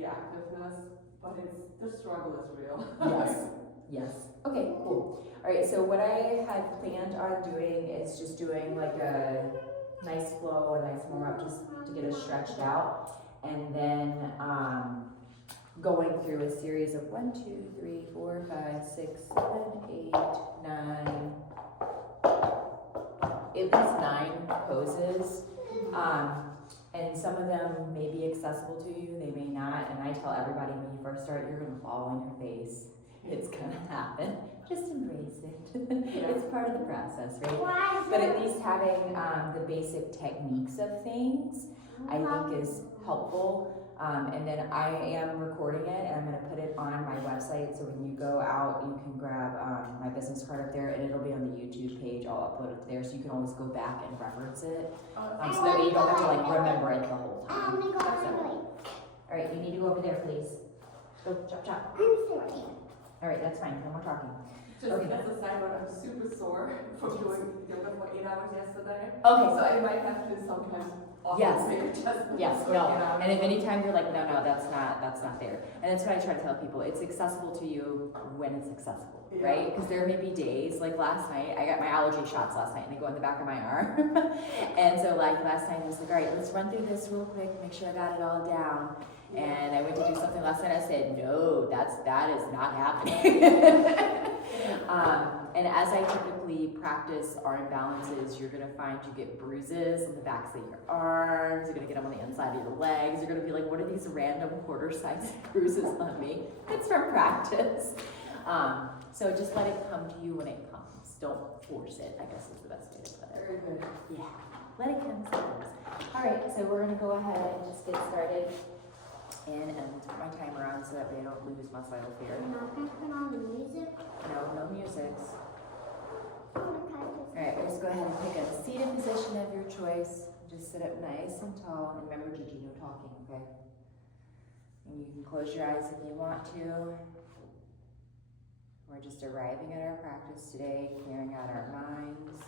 the activeness, but the struggle is real. Yes, yes. Okay, cool. All right, so what I had planned on doing is just doing like a nice flow, a nice warm up, just to get us stretched out, and then going through a series of 1, 2, 3, 4, 5, 6, 7, 8, 9, at least 9 poses. And some of them may be accessible to you, they may not. And I tell everybody when you first start, you're gonna fall on your face. It's gonna happen. Just embrace it. It's part of the process, right? But at least having the basic techniques of things, I think is helpful. And then I am recording it and I'm gonna put it on my website. So when you go out, you can grab my business card up there and it'll be on the YouTube page. I'll upload it there so you can always go back and reference it. So that way you don't have to like remember it the whole time. All right, you need to go over there, please. Go, chop, chop. All right, that's fine, no more talking. Just Okay. as a side note, I'm super sore from doing yoga for 8 hours yesterday. Okay. So I might have to sometimes Yes. Yes, no. And if anytime you're like, no, that's not there. And that's what I try to tell people. It's accessible to you when it's accessible, right? Because there may be days, like last night, I got my allergy shots last night and they go in the back of my arm. And so like last night I was like, all right, let's run through this real quick, make sure I got it all down. And I went to do something last night, I said, no, that is not happening. And as I typically practice arm balances, you're gonna find you get bruises on the backs of your arms, you're gonna get them on the inside of your legs, you're gonna be like, what are these random quarter-sized bruises on me? It's from practice. So just let it come to you when it comes. Don't force it, I guess is the best way to put it. Very good. Yeah, let it come as it comes. All right, so we're gonna go ahead and just get started. And put my timer on so that way I don't lose my vital fear. You're not going to put on the music? No music. Alright, Alright, we'll just go ahead and pick a seated position of your choice. Just sit up nice and tall. And remember, Gigi, no talking, okay? And you can close your eyes if you want to. We're just arriving at our practice today, clearing out our minds.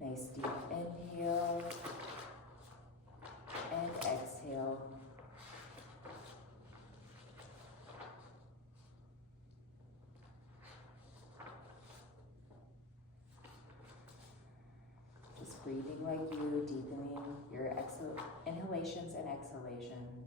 Nice deep inhale. And exhale. Just breathing like you, deepening your inhalations and exhalations.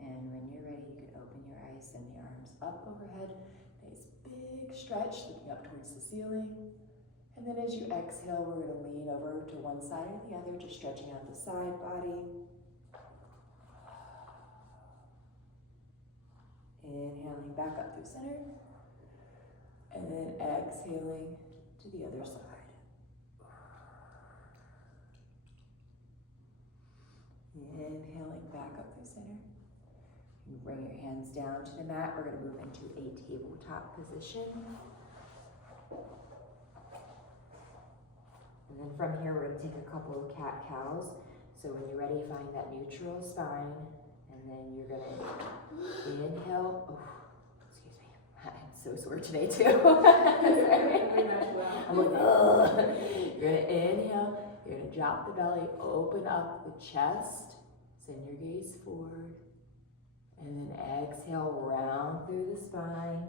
And when you're ready, you can open your eyes, send the arms up overhead. Nice big stretch, looking up towards the ceiling. And then as you exhale, we're going to lean over to one side or the other, just stretching out the side body. Inhaling back up through center. And then exhaling to the other side. Inhaling back up through center. You bring your hands down to the mat. We're going to move into a tabletop position. And then from here, we're going to take a couple of cat-cows. So when you're ready, find that neutral spine. And then you're going to inhale. Oh, excuse me. I'm so sore today, too. I'm like, ugh. You're going to inhale. You're going to drop the belly, open up the chest. Send your gaze forward. And then exhale, round through the spine.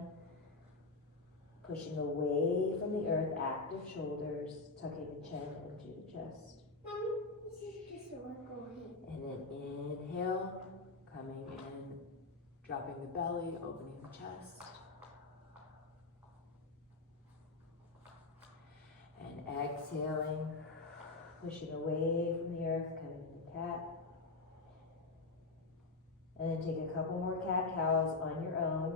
Pushing away from the earth, active shoulders, tucking the chin into the chest. Mommy, this is just a look away. And then inhale, coming in, dropping the belly, opening the chest. And exhaling, pushing away from the earth, coming to the cat. And then take a couple more cat-cows on your own.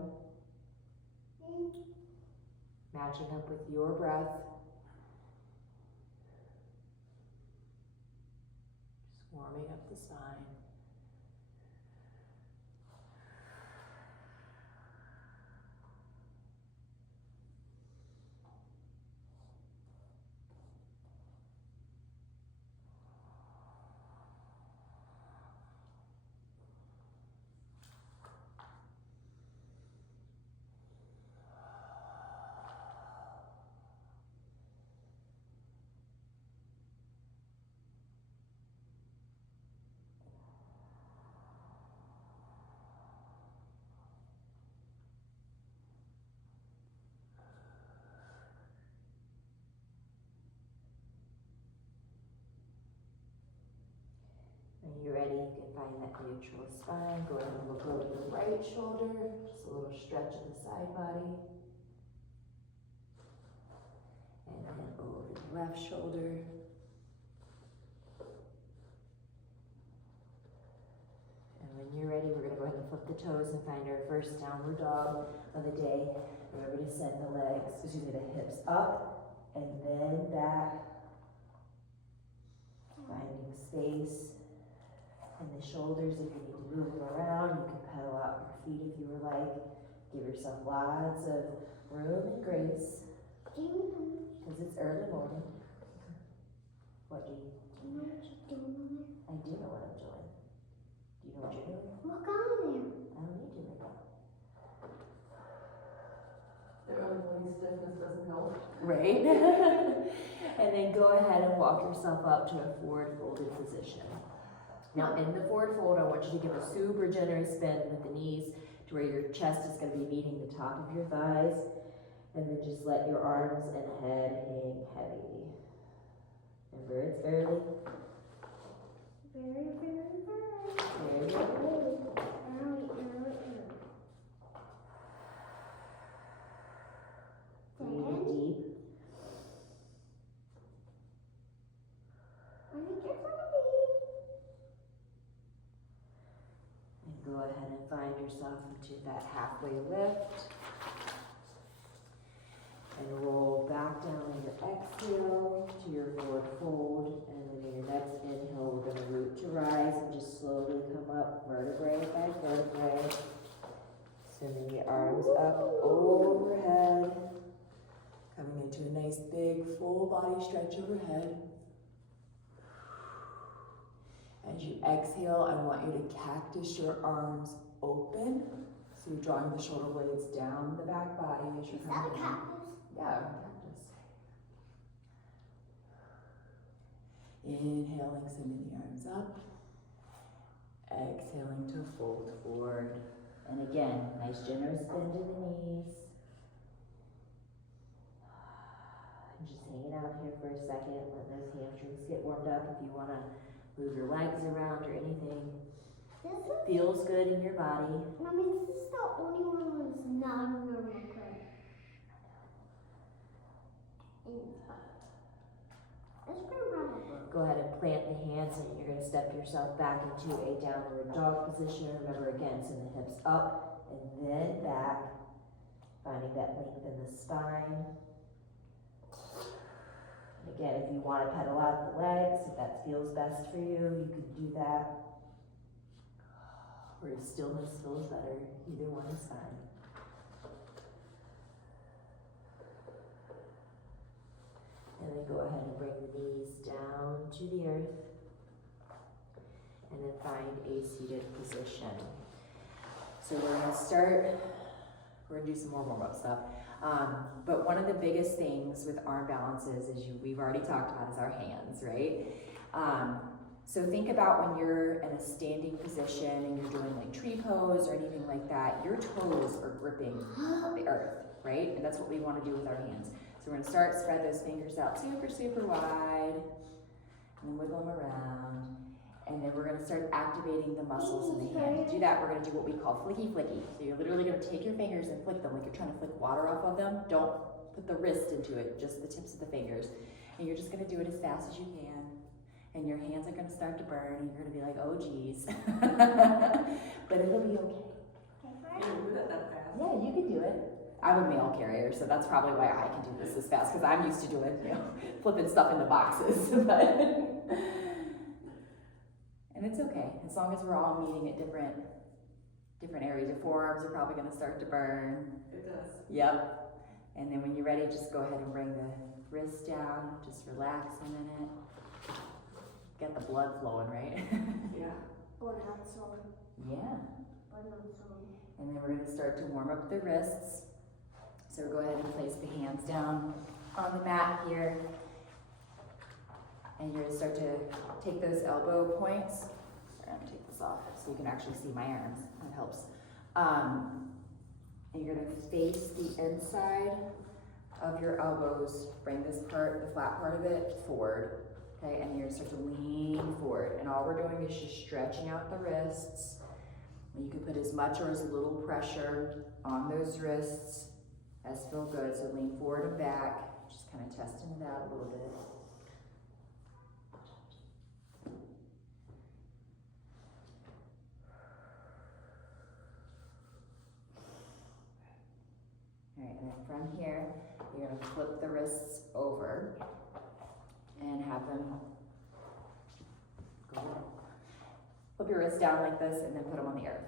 Matching up with your breath. Just warming up the spine. neutral spine. Go ahead and look over the right shoulder, just a little stretch of the side body. And then over the left shoulder. And when you're ready, we're gonna go ahead and flip the toes and find our first downward dog of the day. Remember to send the hips up and then back. Finding space in the shoulders. If you need to move them around, you can pedal out your feet if you would like. Give yourself lots of room and grace. Because it's early morning. What do you? Do you know what you're doing? I do know what I'm doing. Do you know what you're doing? Look on there. I don't need to right now. The early morning stiffness doesn't help. Right? And then go ahead and walk yourself up to a forward folded position. Now in the forward fold, I want you to give a super generous bend with the knees to where your chest is going to be meeting the top of your thighs. And then just let your arms and head hang heavy. Remember, it's early. Very, very, very. Very early. Breathe deep. And go ahead and find yourself into that halfway lift. And roll back down on your exhale to your forward fold. And then in your next inhale, we're going to root to rise and just slowly come up vertebrae by vertebrae. Sending the arms up overhead. Coming into a nice big full body stretch overhead. As you exhale, I want you to cactus your arms open. So you're drawing the shoulder blades down the back body as you're coming in. Yeah, cactus. Inhaling, sending the arms up. Exhaling to fold forward. And again, nice generous bend in the knees. And just hanging out here for a second, let those hamstrings get warmed up. If you want to move your legs around or anything, feels good in your body. Mommy, this is the only one that's not a normal crib. Go ahead and plant the hands and you're going to step yourself back into a downward dog position. Remember again, send the hips up and then back, finding that length in the spine. And again, if you want to pedal out the legs, if that feels best for you, you can do that. Or if stillness feels better, either one is fine. And then go ahead and bring the knees down to the earth. And then find a seated position. So we're going to start, we're going to do some more warm-up stuff. But one of the biggest things with arm balances, we've already talked about, is our hands, right? So think about when you're in a standing position and you're doing like tree pose or anything like that, your toes are gripping the earth, right? And that's what we want to do with our hands. So we're going to start, spread those fingers out super, super wide, and then wiggle them around. And then we're going to start activating the muscles in the hand. To do that, we're going to do what we call flicky flicky. So you're literally going to take your fingers and flick them like you're trying to flick water off of them. Don't put the wrist into it, just the tips of the fingers. And you're just going to do it as fast as you can. And your hands are going to start to burn, and you're going to be like, oh geez. But it'll be okay. You can do that fast. Yeah, you can do it. I'm a mail carrier, so that's probably why I can do this as fast, because I'm used to doing, flipping stuff into boxes. And it's okay, as long as we're all meeting at different areas. Your forearms are probably going to start to burn. It does. Yep. And then when you're ready, just go ahead and bring the wrists down. Just relax a minute. Get the blood flowing, right? Yeah. Or not so. Yeah. Or not so. And then we're going to start to warm up the wrists. So go ahead and place the hands down on the mat here. And you're going to start to take those elbow points. I'm going to take this off so you can actually see my arms. That helps. And you're going to face the inside of your elbows. Bring this part, the flat part of it, forward. Okay, and you're gonna start to lean forward. And all we're doing is just stretching out the wrists. And you can put as much or as little pressure on those wrists as feel good. So lean forward and back, just kind of testing it out a little bit. All right, and then from here, you're gonna flip the wrists over and have them go. Flip your wrists down like this and then put them on the earth.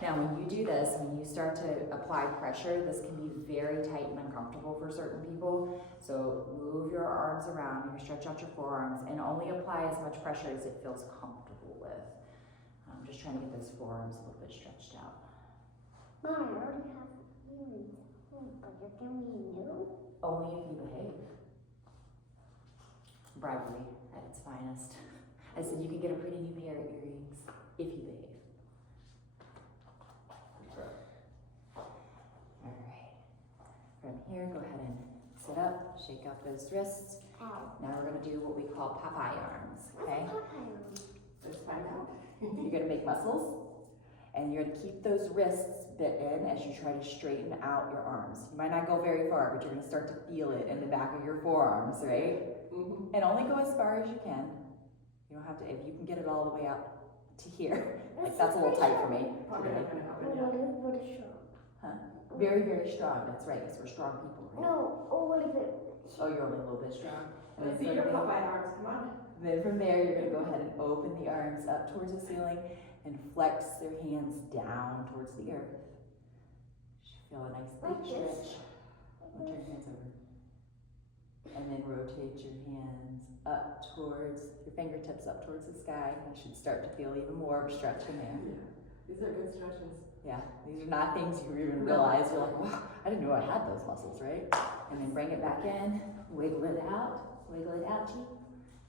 Now, when you do this, when you start to apply pressure, this can be very tight and uncomfortable for certain people. So move your arms around, you stretch out your forearms, and only apply as much pressure as it feels comfortable with. I'm just trying to get those forearms a little bit stretched out. Mom, I already have earrings. But you're giving me new? Only if you behave. Bribery at its finest. I said you can get a pretty new pair of earrings if you behave. Alright. From here, go ahead and sit up, shake out those wrists. Ow. Now we're going to do what we call Popeye arms, okay? Let's find out. You're going to make muscles, and you're going to keep those wrists bit in as you try to straighten out your arms. You might not go very far, but you're going to start to feel it in the back of your forearms, right? Mm-hmm. And only go as far as you can. You don't have to, if you can get it all the way out to here, like that's a little tight for me. Probably not gonna happen What yet. if it's short? Huh? Very, very strong, that's right, because we're strong people, right? No, or what if it? Oh, you're only a little bit strong. And Let's then see your from- Popeye arms, come on. Then from there, you're gonna go ahead and open the arms up towards the ceiling and flex their hands down towards the earth. Feel a nice Like big this? stretch. Turn your hands over. And then rotate your hands up towards, your fingertips up towards the sky. You should start to feel even more of a stretch in there. Yeah. These are good stretches. Yeah, these are not things you even realize. You're like, wow, I didn't know I had those muscles, right? And then bring it back in, wiggle it out, G. And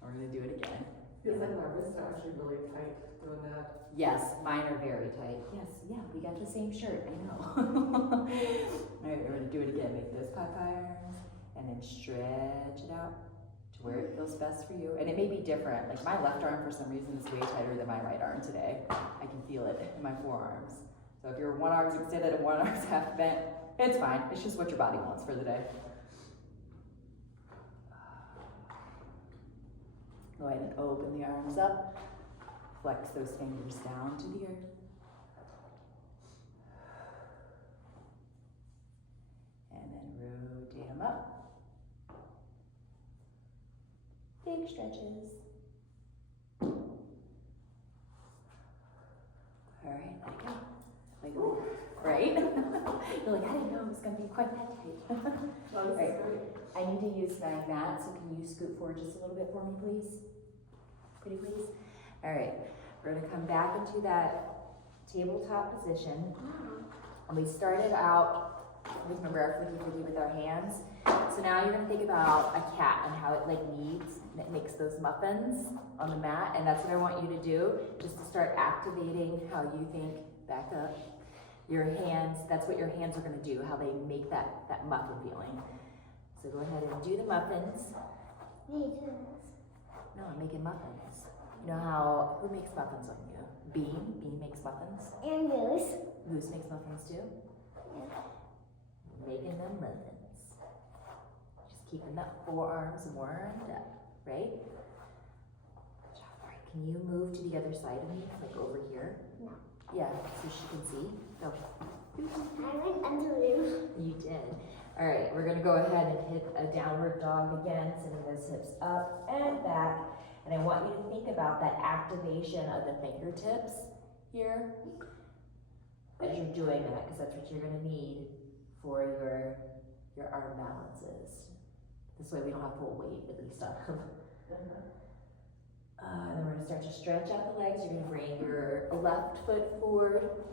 we're gonna do it again. Feels like my wrists are actually really tight doing that. Yes, mine are very tight. Yes, yeah, we got the same shirt, I know. All right, we're gonna do it again. Make those Popeye arms and then stretch it out to where it feels best for you. And it may be different. Like my left arm for some reason is way tighter than my right arm today. I can feel it in my forearms. So if your one arm's extended and one arm's half bent, it's fine. It's just what your body wants for the day. Go ahead and open the arms up. Flex those fingers down to the earth. And then rotate them up. Big stretches. All right, let it go. Like, right? You're like, I didn't know it was going to be quite that tight. Well, this is Right. great. I need to use my mat, so can you scoot forward just a little bit for me, please? Pretty please? All right, we're gonna come back into that tabletop position. And we started out with, remember, our flicky with our hands. So now you're gonna think about a cat and how it makes those muffins on the mat. And that's what I want you to do, just to start activating how you think, back up, your hands. That's what your hands are gonna do, how they make that muffin feeling. So go ahead and do the muffins. Me too. No, I'm making muffins. You know how, who makes muffins on you? Bean makes muffins. And Goose. Goose makes muffins too. Making them muffins. Just keeping that forearms warmed up, right? Good job. All right, can you move to the other side of me, like over here? No. Yeah, so she can see. Go. I went under you. You did. All right, we're gonna go ahead and hit a downward dog again, sending those hips up and back. And I want you to think about that activation of the fingertips here as you're doing that, because that's what you're gonna need for your arm balances. This way we don't have to pull weight, at least up. And then we're gonna start to stretch out the legs. You're gonna bring your left foot forward.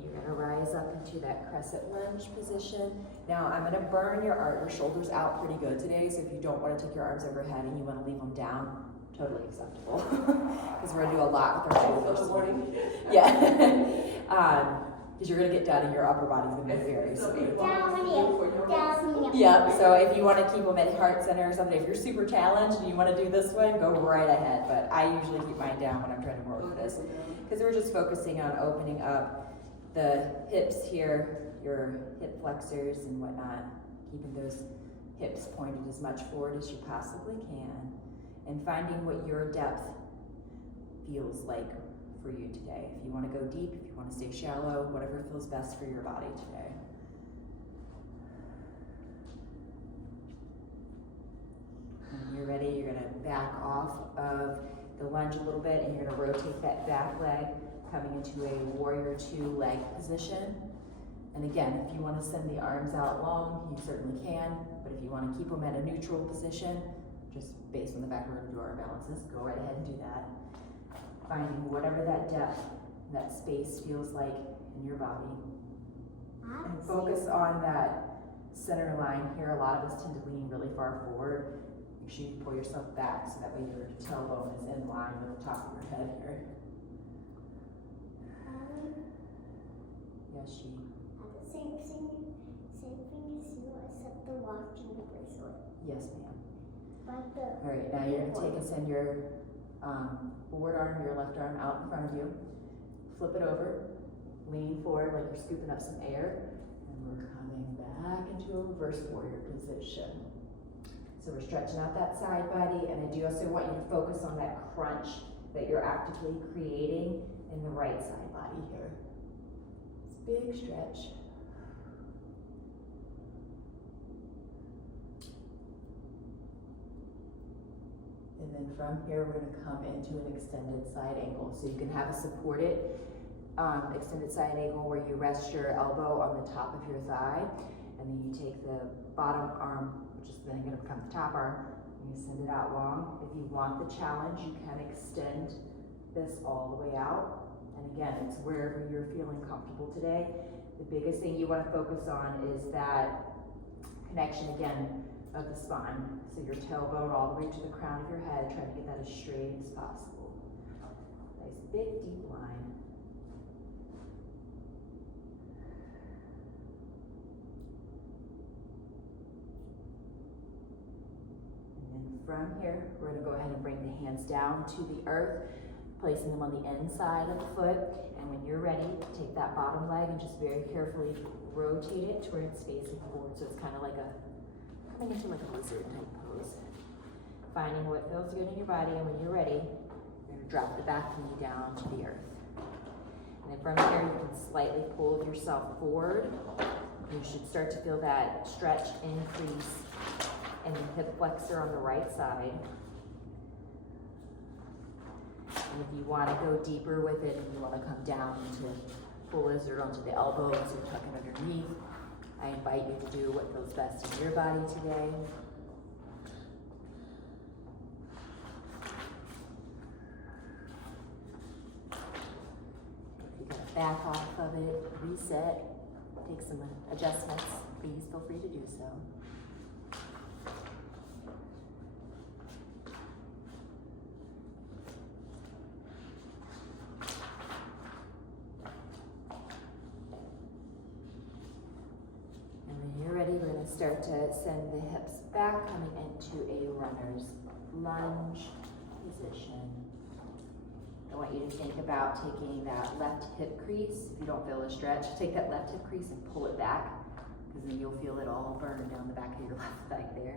You're gonna rise up into that crescent lunge position. Now I'm gonna burn your shoulders out pretty good today, so if you don't wanna take your arms overhead and you wanna leave them down, totally acceptable. Because we're gonna do a lot with our shoulders. Morning. Yeah. because you're gonna get down and your upper body's gonna be very So sore. 8 hours to do for your rest. Yep, so if you wanna keep them at heart center or something, if you're super challenged and you wanna do this one, go right ahead, but I usually keep mine down when I'm trying to work this. Because we're just focusing on opening up the hips here, your hip flexors and whatnot, keeping those hips pointed as much forward as you possibly can, and finding what your depth feels like for you today. If you want to go deep, if you want to stay shallow, whatever feels best for your body today. When you're ready, you're going to back off of the lunge a little bit, and you're going to rotate that back leg, coming into a warrior 2 leg position. And again, if you want to send the arms out long, you certainly can, but if you want to keep them at a neutral position, just based on the backward and our balances, go right ahead and do that. Finding whatever that depth, that space feels like in your body. And focus on that center line here. A lot of us tend to lean really far forward. Make sure you pull yourself back so that way your tailbone is in line with the top of your head here. Yes, she. Same thing as you, except the watch and the bracelet. Yes, ma'am. But the All right, now you're gonna take and send your forward arm, your left arm out in front of you. Flip it over, lean forward like you're scooping up some air, and we're coming back into a reverse warrior position. So we're stretching out that side body, and I do also want you to focus on that crunch that you're actively creating in the right side body here. It's a big stretch. And then from here, we're going to come into an extended side angle. So you can have a supported extended side angle where you rest your elbow on the top of your thigh, and then you take the bottom arm, which is then going to become the top arm, and you send it out long. If you want the challenge, you can extend this all the way out. And again, it's wherever you're feeling comfortable today. The biggest thing you want to focus on is that connection again of the spine. So your tailbone all the way to the crown of your head, trying to get that as straight as possible. Nice big deep line. And then from here, we're going to go ahead and bring the hands down to the earth, placing them on the inside of the foot. And when you're ready, take that bottom leg and just very carefully rotate it to where it's facing forward. So it's kind of like coming into like a lizard type pose. Finding what feels good in your body, and when you're ready, you're going to drop the back knee down to the earth. And then from here, you can slightly pull yourself forward. You should start to feel that stretch increase in the hip flexor on the right side. And if you want to go deeper with it, and you want to come down into full lizard onto the elbows or tucking underneath, I invite you to do what feels best in your body today. If you gotta back off of it, reset, take some adjustments, please feel free to do so. Start to send the hips back, coming into a runner's lunge position. I want you to think about taking that left hip crease. If you don't feel a stretch, take that left hip crease and pull it back, because then you'll feel it all burn down the back of your left leg there.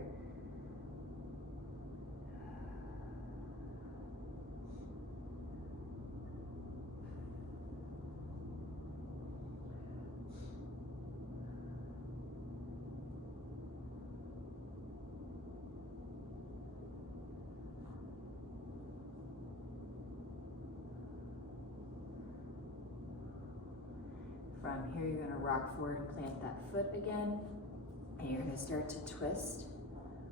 From here, you're going to rock forward and plant that foot again, and you're going to start to twist,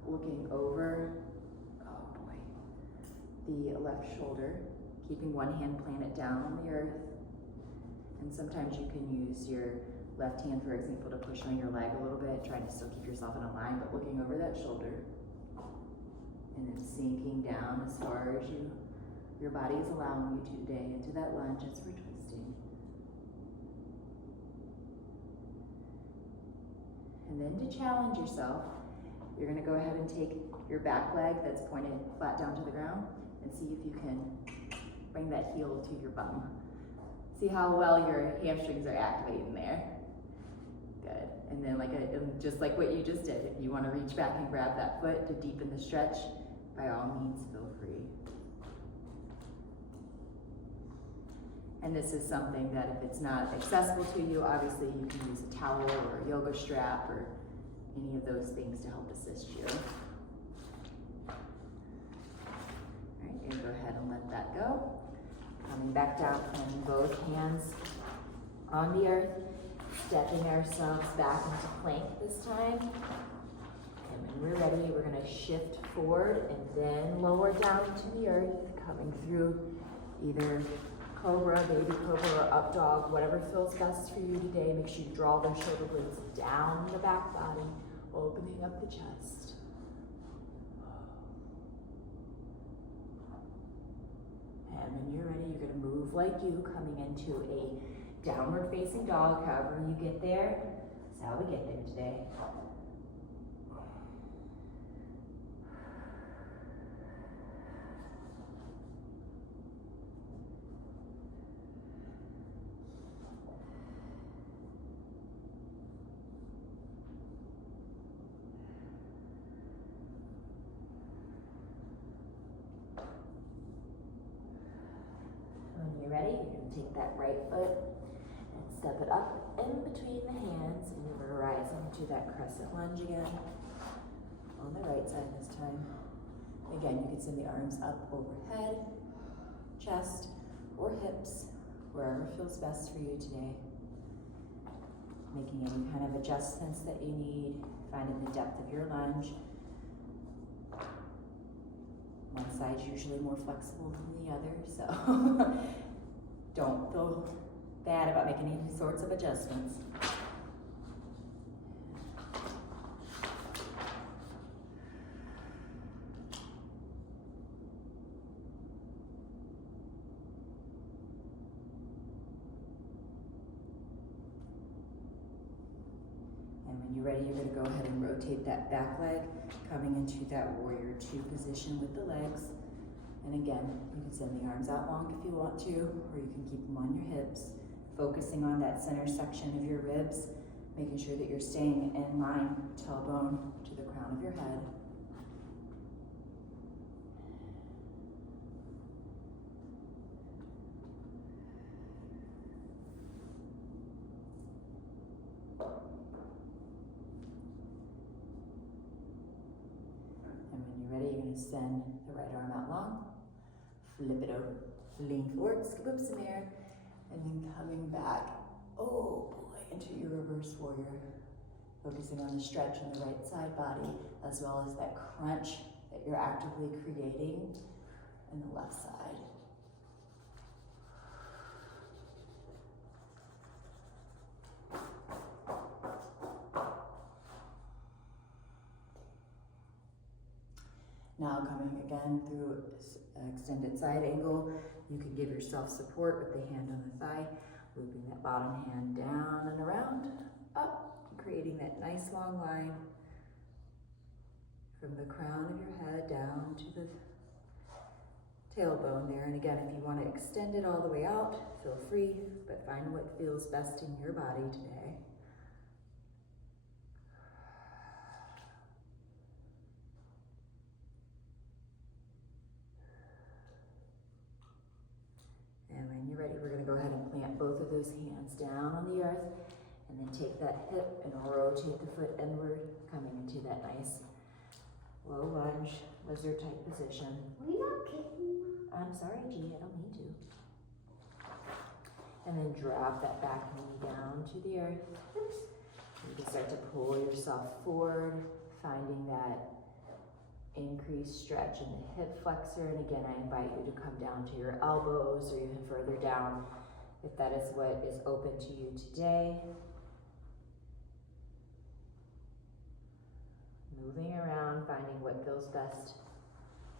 looking over, oh boy, the left shoulder, keeping one hand planted down on the earth. And sometimes you can use your left hand, for example, to push on your leg a little bit, trying to still keep yourself in a line, but looking over that shoulder, and then sinking down as far as your body is allowing you to today into that lunge as we're twisting. then to challenge yourself, you're gonna go ahead and take your back leg that's pointed flat down to the ground and see if you can bring that heel to your bum. See how well your hamstrings are activating there. Good. And then just like what you just did, if you want to reach back and grab that foot to deepen the stretch, by all means, feel free. And this is something that if it's not accessible to you, obviously you can use a towel or a yoga strap or any of those things to help assist you. All right, and go ahead and let that go. Coming back down, planting both hands on the earth, stepping ourselves back into plank this time. And when we're ready, we're gonna shift forward and then lower down to the earth, coming through either cobra, baby cobra, or up dog, whatever feels best for you today. Make sure you draw those shoulder blades down the back body, opening up the chest. And when you're ready, you're gonna move like you, coming into a downward facing dog. However you get there, that's how we get there today. When you're ready, you're going to take that right foot and step it up in between the hands, and you're rising to that crescent lunge again on the right side this time. Again, you can send the arms up overhead, chest, or hips, wherever feels best for you today. Making any kind of adjustments that you need, finding the depth of your lunge. One side's usually more flexible than the other, so don't feel bad about making any sorts of adjustments. And when you're ready, you're going to go ahead and rotate that back leg, coming into that warrior two position with the legs. And again, you can send the arms out long if you want to, or you can keep them on your hips, focusing on that center section of your ribs, making sure that you're staying in line, tailbone to the crown of your head. Ready, you're going to send the right arm out long, flip it over, lean forward, scoop up some air, and then coming back, oh boy, into your reverse warrior. Focusing on the stretch on the right side body, as well as that crunch that you're actively creating in the left side. Now coming again through extended side angle, you can give yourself support with the hand on the thigh, looping that bottom hand down and around, up, creating that nice long line from the crown of your head down to the tailbone there. And again, if you want to extend it all the way out, feel free, but find what feels best in your body today. And when you're ready, we're going to go ahead and plant both of those hands down on the earth, and then take that hip and rotate the foot inward, coming into that nice low lunge, lizard type position. Are you not kicking me? I'm sorry, G, I don't mean to. And then drop that back knee down to the earth. Oops. You can start to pull yourself forward, finding that increased stretch in the hip flexor. And again, I invite you to come down to your elbows or even further down if that is what is open to you today. Moving around, finding what feels best,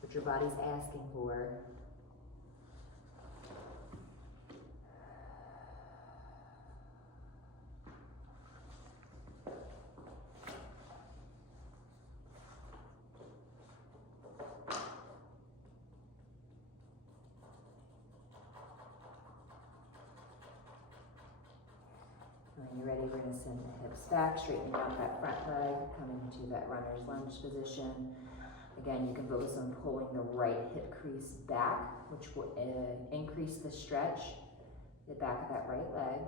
what your body's asking for. When you're ready, we're gonna send the hips back, straightening out that front leg, coming into that runner's lunge position. Again, you can focus on pulling the right hip crease back, which will increase the stretch, the back of that right leg.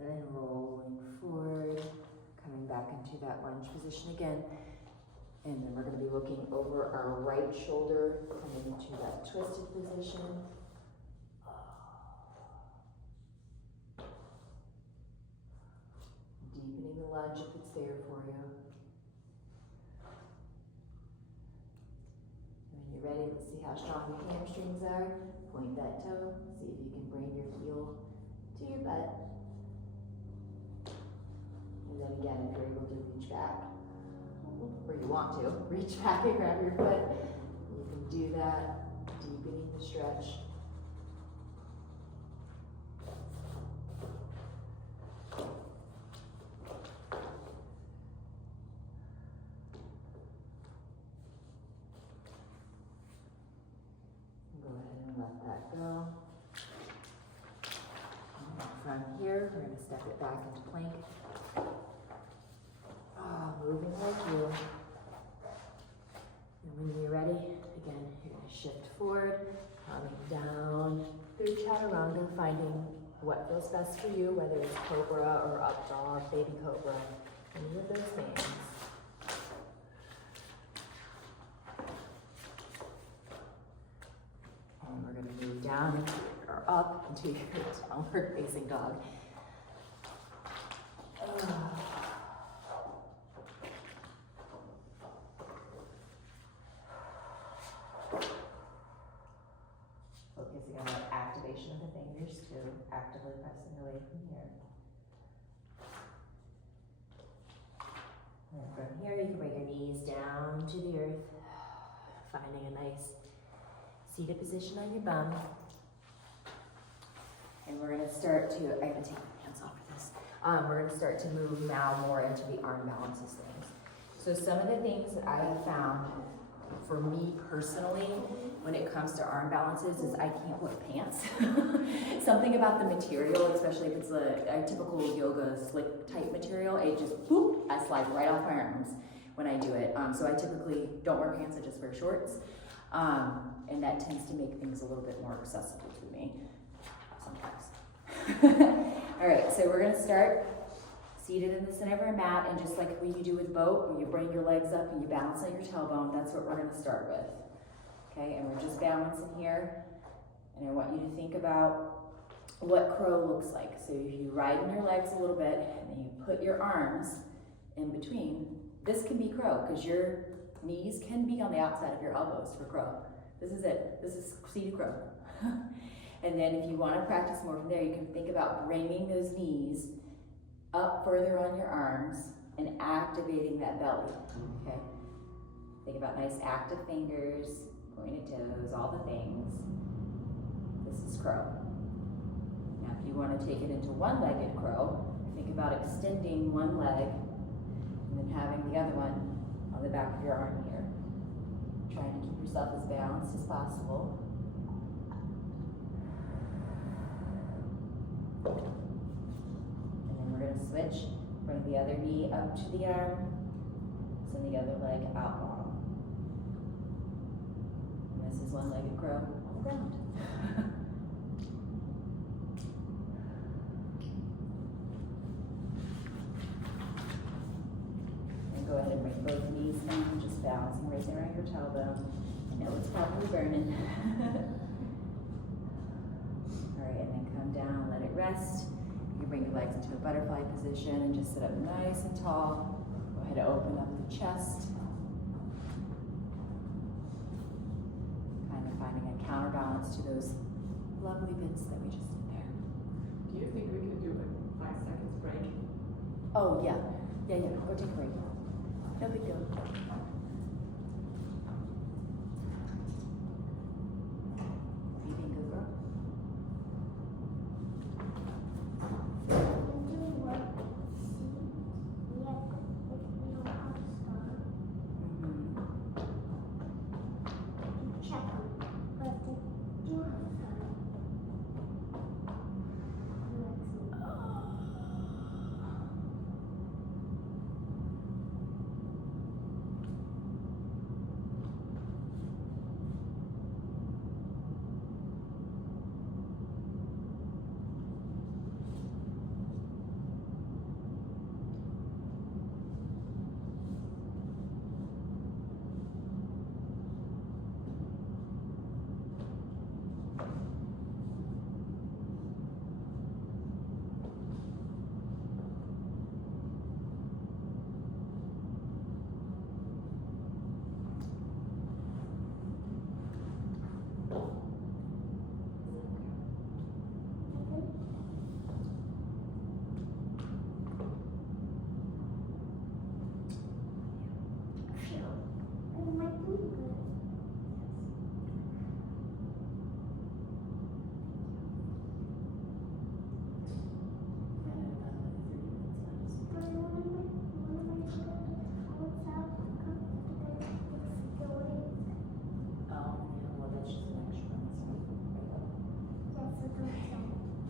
And then rolling forward, coming back into that lunge position again. And then we're going to be looking over our right shoulder, coming into that twisted position. Deepening the lunge if it's there for you. When you're ready, let's see how strong your hamstrings are. Point that toe, see if you can bring your heel to your butt. And then again, if you're able to reach back, or you want to, reach back and grab your foot, you can do that, deepening the stretch. Go ahead and let that go. And from here, we're going to step it back into plank. Moving like you. And when you're ready, again, you're going to shift forward, coming down through chaturanga, finding what feels best for you, whether it's cobra or up dog, baby cobra, any of those things. And we're going to move down or up into your downward facing dog. Focusing on that activation of the fingers too, actively pressing away from here. And from here, you can bring your knees down to the earth, finding a nice seated position on your bum. And we're going to start to, I gotta take my hands off of this. We're going to start to move now more into the arm balances things. So some of the things that I have found for me personally, when it comes to arm balances, is I can't wear pants. Something about the material, especially if it's a typical yoga slick type material, it just, whoop, I slide right off my arms when I do it. So I typically don't wear pants, I just wear shorts. And that tends to make things a little bit more accessible to me, sometimes. All right, so we're gonna start seated in the center of our mat, and just like what you do with boat, where you bring your legs up and you balance on your tailbone, that's what we're going to start with. Okay, and we're just balancing here, and I want you to think about what crow looks like. So you widen your legs a little bit, and then you put your arms in between. This can be crow, because your knees can be on the outside of your elbows for crow. This is it. This is seated crow. And then if you want to practice more from there, you can think about bringing those knees up further on your arms and activating that belly, okay? Think about nice active fingers, pointed toes, all the things. This is crow. Now if you want to take it into one-legged crow, think about extending one leg and then having the other one on the back of your arm here. Trying to keep yourself as balanced as possible. We're going to switch, bring the other knee up to the arm, send the other leg out long. And this is one-legged crow on the ground. And go ahead and bring both knees down, just balancing right there on your tailbone. I know it's probably burning. All right, and then come down, let it rest. You bring your legs into a butterfly position and just sit up nice and tall. Go ahead and open up the chest. Kind of finding a counterbalance to those lovely bits that we just did there. Do you think we can do a 5 seconds break? Oh, yeah. Yeah, go take a break. No big deal. Phew. Am I doing good? But when I go outside, Oh, yeah, well, that's just an extra one. yes, it goes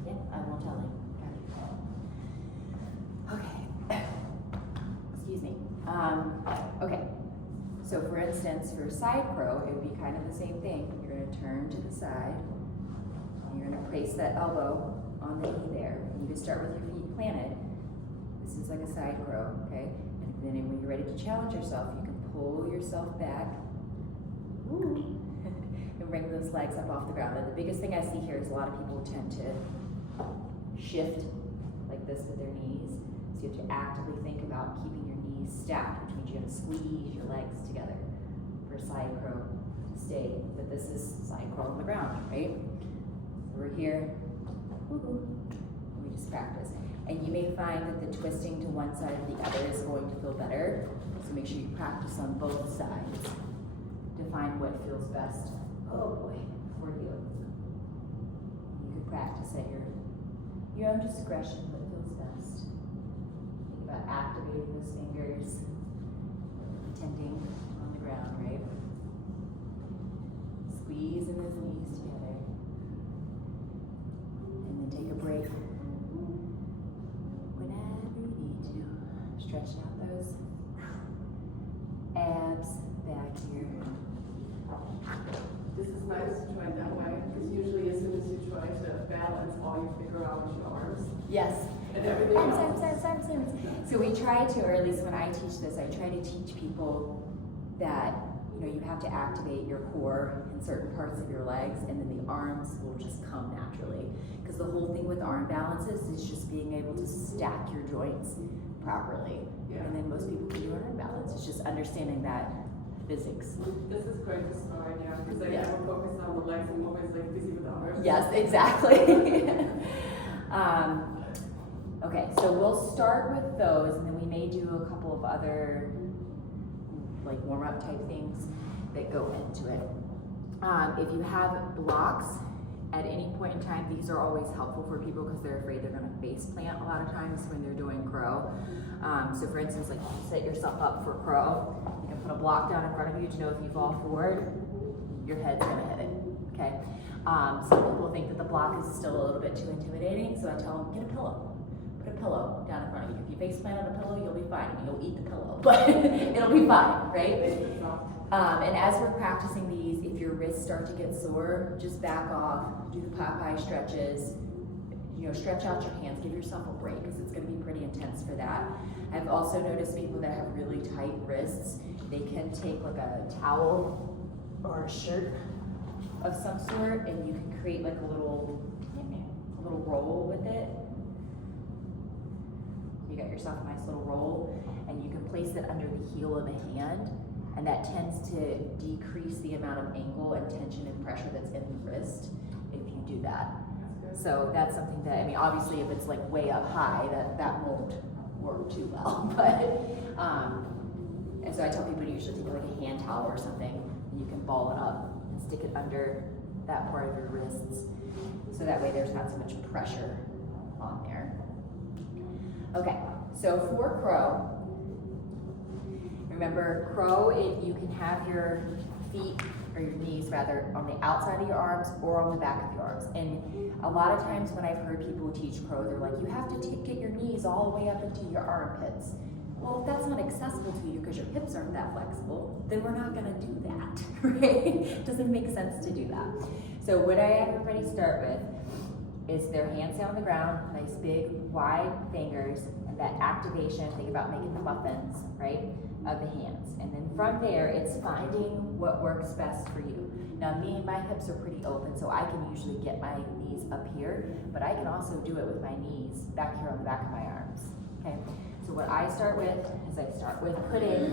Yeah, I won't tell him. Okay. Excuse me. Okay. So for instance, for side crow, it would be kind of the same thing. You're gonna turn to the side, and you're gonna place that elbow on the knee there. And you just start with your feet planted. This is like a side crow, okay? And then when you're ready to challenge yourself, you can pull yourself back. Ooh. And bring those legs up off the ground. And the biggest thing I see here is a lot of people tend to shift like this with their knees. So you have to actively think about keeping your knees stacked, which means you have to squeeze your legs together for side crow to stay. But this is side crow on the ground, right? So we're here. Woo-hoo. And we just practice. And you may find that the twisting to one side or the other is going to feel better. So make sure you practice on both sides to find what feels best. Oh boy, for you. You can practice at your own discretion what feels best. Think about activating those fingers, pretending on the ground, right? Squeezing those knees together. And then take a break whenever you need to. Stretch out those abs back here. This is nice to try that way, because usually as soon as you try to balance, all you figure out is your arms. Yes. And everything else. Arms. So we try to, or at least when I teach this, I try to teach people that, you know, you have to activate your core in certain parts of your legs, and then the arms will just come naturally. Because the whole thing with arm balances is just being able to stack your joints properly. Yeah. And then most people can do arm balance. It's just understanding that physics. This is great to start, yeah, because I Yeah. never focus on the legs, I'm always like busy with the arms. Yes, exactly. Okay, so we'll start with those, and then we may do a couple of other like warm-up type things that go into it. If you have blocks at any point in time, these are always helpful for people because they're afraid they're going to face plant a lot of times when they're doing crow. So for instance, like you set yourself up for crow, you can put a block down in front of you to know if you fall forward, your head's going to hit it, okay? Some people think that the block is still a little bit too intimidating, so I tell them, get a pillow. Put a pillow down in front of you. If you face plant on a pillow, you'll be fine. You'll eat the pillow, but it'll be fine, right? And as we're practicing these, if your wrists start to get sore, just back off, do the Popeye stretches, you know, stretch out your hands, give yourself a break because it's going to be pretty intense for that. I've also noticed people that have really tight wrists, they can take like a towel or a shirt of some sort, and you can create like a little roll with it. You got yourself a nice little roll, and you can place it under the heel of the hand, and that tends to decrease the amount of angle and tension and pressure that's in the wrist if you do that. So that's something that, I mean, obviously if it's like way up high, that won't work too well, but, and so I tell people to usually take like a hand towel or something, and you can ball it up and stick it under that part of your wrists, so that way there's not so much pressure on there. Okay, so for crow, remember crow, you can have your feet, or your knees rather, on the outside of your arms or on the back of your arms. And a lot of times when I've heard people teach crow, they're like, you have to get your knees all the way up into your armpits. Well, if that's not accessible to you because your hips aren't that flexible, then we're not gonna do that, right? It doesn't make sense to do that. So what I have everybody start with is their hands down on the ground, nice big wide fingers, and that activation, think about making the muffins, right, of the hands. And then from there, it's finding what works best for you. Now me, my hips are pretty open, so I can usually get my knees up here, but I can also do it with my knees back here on the back of my arms, okay? So what I start with is I start with putting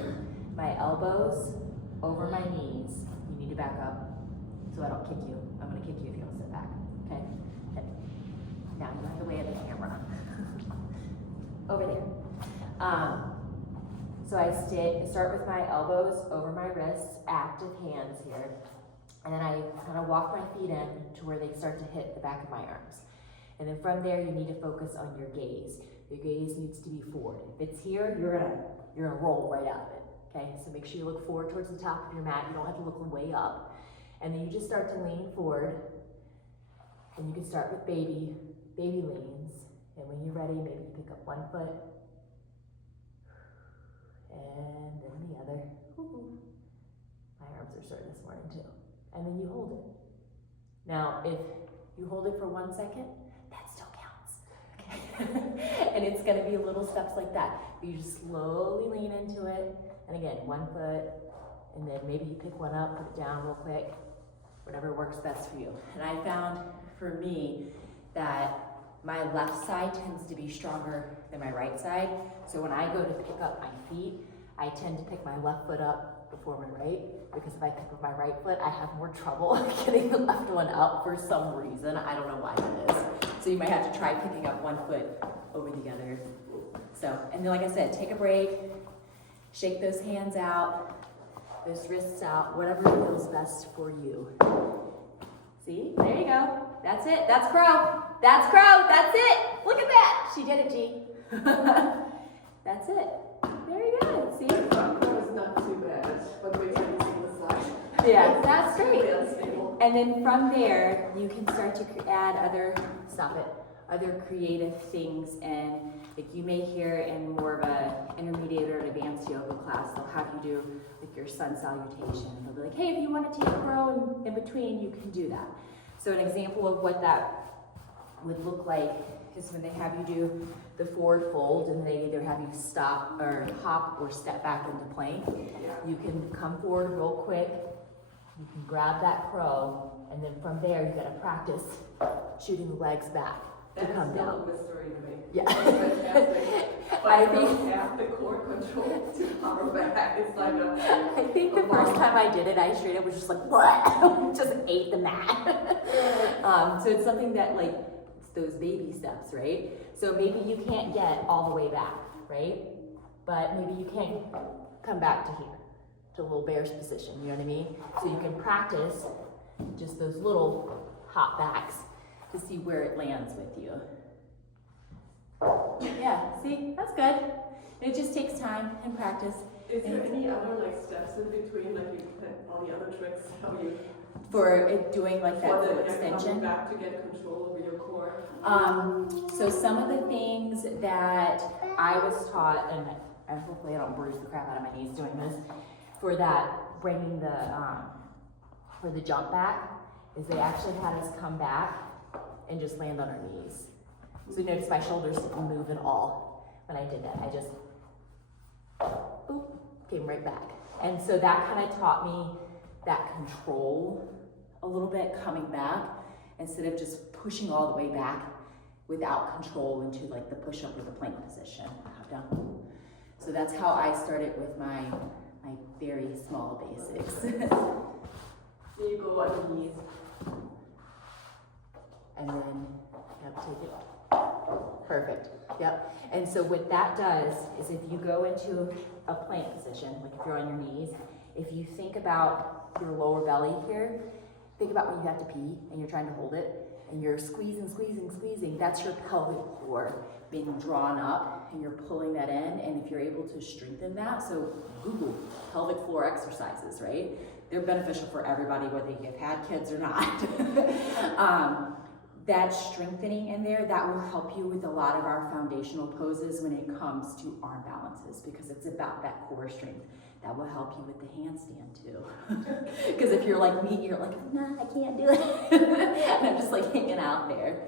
my elbows over my knees. You need to back up. so I don't kick you. I'm gonna kick you if you don't sit back, okay? Okay. Now you're in the way of the camera. Over there. So I start with my elbows over my wrists, active hands here, and then I kind of walk my feet in to where they start to hit the back of my arms. And then from there, you need to focus on your gaze. Your gaze needs to be forward. If it's here, you're gonna roll right out of it, okay? So make sure you look forward towards the top of your mat. You don't have to look way up. And then you just start to lean forward, and you can start with baby leans. And when you're ready, maybe you pick up one foot, and then the other. Ooh. My arms are sore this morning too. And then you hold it. Now, if you hold it for 1 second, that still counts, okay? And it's gonna be little steps like that. You just slowly lean into it, and again, 1 foot, and then maybe you pick one up, put it down real quick, whatever works best for you. And I found, for me, that my left side tends to be stronger than my right side. So when I go to pick up my feet, I tend to pick my left foot up before my right, because if I pick up my right foot, I have more trouble getting the left one up for some reason. I don't know why that is. So you might have to try picking up 1 foot over the other. So, and then like I said, take a break, shake those hands out, those wrists out, whatever feels best for you. See, there you go. That's it, that's crow. That's crow, that's it. Look at that, she did it, G. That's it, very good, see? Crow is not too bad, but we can see the slide. Yeah, that's great. Really unstable. And then from there, you can start to add other creative things. And like you may hear in more of a intermediate or advanced yoga class, they'll have you do like your sun salutation. They'll be like, hey, if you want to take a crow in between, you can do that. So an example of what that would look like is when they have you do the forward fold, and they either have you stop or hop or step back into plank. Yeah. You can come forward real quick. You can grab that crow, and then from there, you gotta practice shooting the legs back to come That's down. still a mystery to me. Yeah. Fantastic. But I I think- don't have the core control to hover back. It's like I think the first time I did it, I straight up was just like, what? Just ate the mat. So it's something that like, it's those baby steps, right? So maybe you can't get all the way back, right? But maybe you can come back to here, to a little bear's position, you know what I mean? So you can practice just those little hop backs to see where it lands with you. Yeah, see, that's good. It just takes time and practice. Is there any other like steps in between, like you all the other tricks, how you For it doing like that for full the extension. coming back to get control over your core? So some of the things that I was taught, and hopefully I don't bruise the crap out of my knees doing this, for that bringing the for the jump back, is they actually had us come back and just land on our knees. So notice my shoulders didn't move at all when I did that. I just boop, came right back. And so that kind of taught me that control a little bit coming back, instead of just pushing all the way back without control into like the push-up or the plank position. Hop down. So that's how I started with my very small basics. So you go on your knees. And then, yep, take it. Perfect, yep. And so what that does is if you go into a plank position, like if you're on your knees, if you think about your lower belly here, think about when you have to pee and you're trying to hold it, and you're squeezing, that's your pelvic floor being drawn up, and you're pulling that in. And if you're able to strengthen that, so Google pelvic floor exercises, right? They're beneficial for everybody, whether you've had kids or not. That strengthening in there, that will help you with a lot of our foundational poses when it comes to arm balances, because it's about that core strength. That will help you with the handstand too. Because if you're like me, you're like, nah, I can't do it. And I'm just like hanging out there.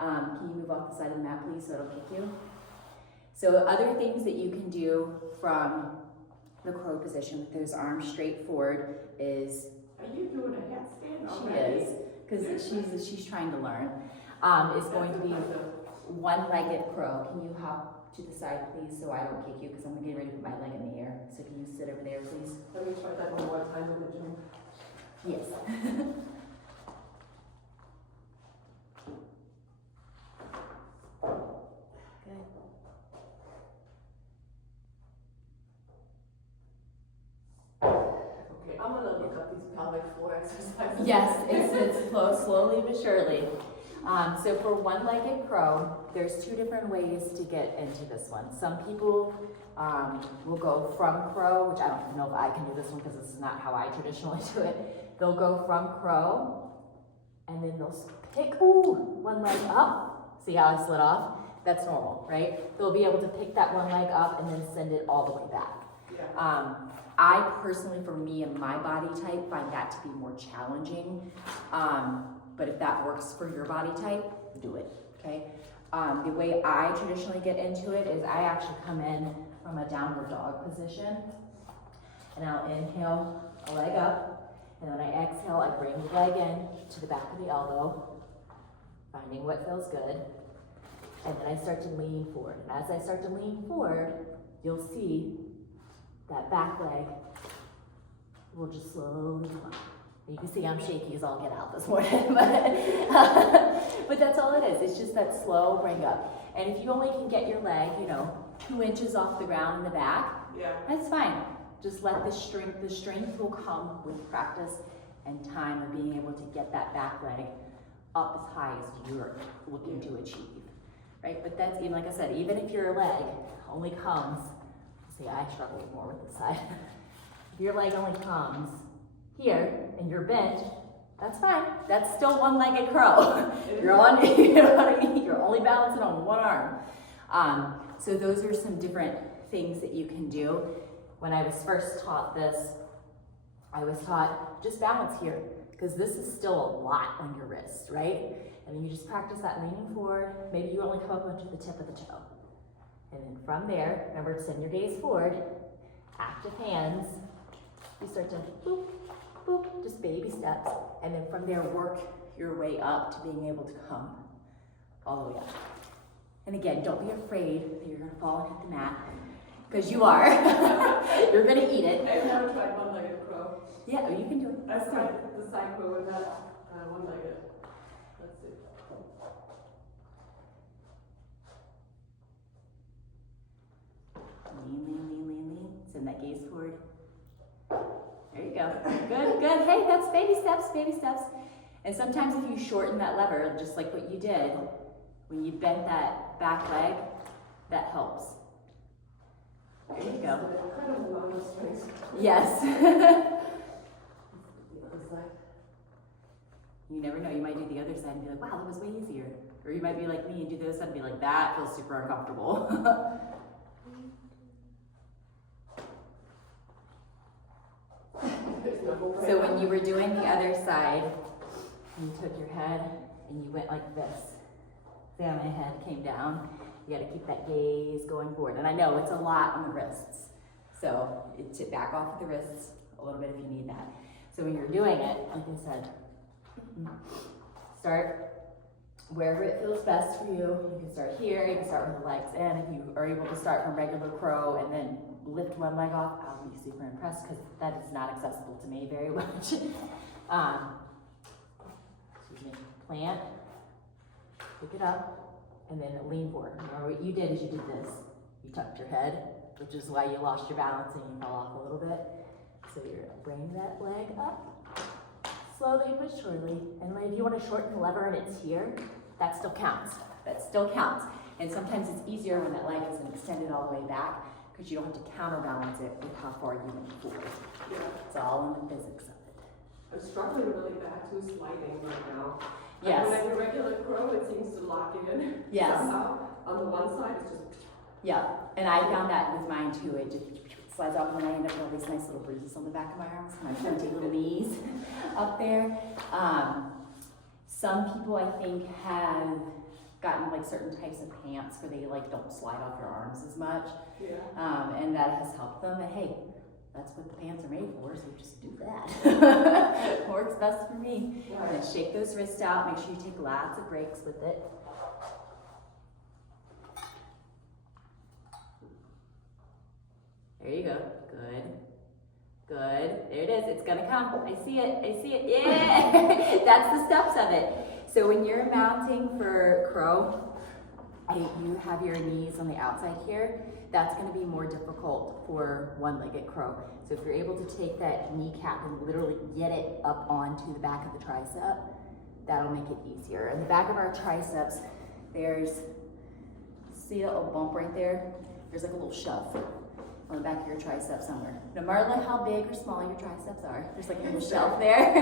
Can you move off the side of the mat, please, so I don't kick you? So other things that you can do from the crow position with those arms straight forward is... Are you doing a handstand She already? is, because she's trying to learn. Is going to be one-legged crow. Can you hop to the side, please, so I don't kick you, because I'm getting ready to put my leg in the air. So can you sit over there, please? Let me try that one more time with the jump. Yes. exercises. Yes, it's slowly but surely. So for one-legged crow, there's two different ways to get into this one. Some people will go from crow, which I don't know if I can do this one because this is not how I traditionally do it. They'll go from crow, and then they'll pick one leg up. See how I slid off? That's normal, right? They'll be able to pick that one leg up and then send it all the way back. Yeah. I personally, for me and my body type, find that to be more challenging. But if that works for your body type, do it, okay? The way I traditionally get into it is I actually come in from a downward dog position, and I'll inhale a leg up, and then when I exhale, I bring the leg in to the back of the elbow, finding what feels good, and then I start to lean forward. And as I start to lean forward, you'll see that back leg will just slowly come up. You can see I'm shaky as all get out this morning, but that's all it is. It's just that slow bring up. And if you only can get your leg, 2 inches off the ground in the back, Yeah. that's fine. Just let the strength will come with practice and time of being able to get that back leg up as high as you're looking to achieve, right? But that's, even like I said, even if your leg only comes, see, I struggle more with this side. If your leg only comes here and you're bent, that's fine. That's still one-legged crow. You're on, you know what I mean? You're only balancing on one arm. So those are some different things that you can do. When I was first taught this, I was taught just balance here, because this is still a lot on your wrist, right? And then you just practice that leaning forward. Maybe you only come up onto the tip of the toe. And then from there, remember to send your gaze forward, active hands. You start to boop, boop, just baby steps. And then from there, work your way up to being able to come all the way up. And again, don't be afraid that you're gonna fall and hit the mat, because you are. You're gonna eat it. I've never tried one-legged crow. Yeah, you can do it. I've tried the side crow and not one-legged. Let's see. Lean. Send that gaze forward. There you go. Good. Hey, that's baby steps. And sometimes if you shorten that lever, just like what you did, when you bent that back leg, that helps. There you go. Kind of low strength. Yes. The other side. You never know, you might do the other side and be like, wow, that was way easier. Or you might be like me and do the other side and be like, that feels super uncomfortable. So when you were doing the other side, you took your head and you went like this. See how my head came down? You gotta keep that gaze going forward. And I know it's a lot on the wrists. So to back off the wrists a little bit if you need that. So when you're doing it, like I said, start wherever it feels best for you. You can start here, you can start with the legs in. If you are able to start from regular crow and then lift one leg off, I'll be super impressed, because that is not accessible to me very much. Excuse me. Plant, pick it up, and then lean forward. Remember what you did is you did this. You tucked your head, which is why you lost your balance and you fell off a little bit. So you're bringing that leg up, slowly but surely. And if you want to shorten the lever and it's here, that still counts. And sometimes it's easier when that leg isn't extended all the way back, because you don't have to counterbalance it with how far you went forward. Yeah. It's all in the physics of it. I'm struggling really back to sliding right now. Yes. When I do regular crow, it seems to lock in. Yes. Somehow. On the one side, it's just. Yeah, and I found that with mine too. It just slides off, and then I end up with all these nice little bruises on the back of my arms, my pointy little knees up there. Some people, I think, have gotten like certain types of pants where they like don't slide off your arms as much, Yeah. and that has helped them. And hey, that's what the pants are made for, so just do that. Works best for me. Right. And then shake those wrists out. Make sure you take lots of breaks with it. There you go. Good. There it is. It's gonna come. I see it. Yeah. That's the steps of it. So when you're mounting for crow, you have your knees on the outside here, that's gonna be more difficult for one-legged crow. So if you're able to take that kneecap and literally get it up onto the back of the tricep, that'll make it easier. In the back of our triceps, see a little bump right there? There's like a little shove on the back of your tricep somewhere. No matter how big or small your triceps are, there's like a little shelf there.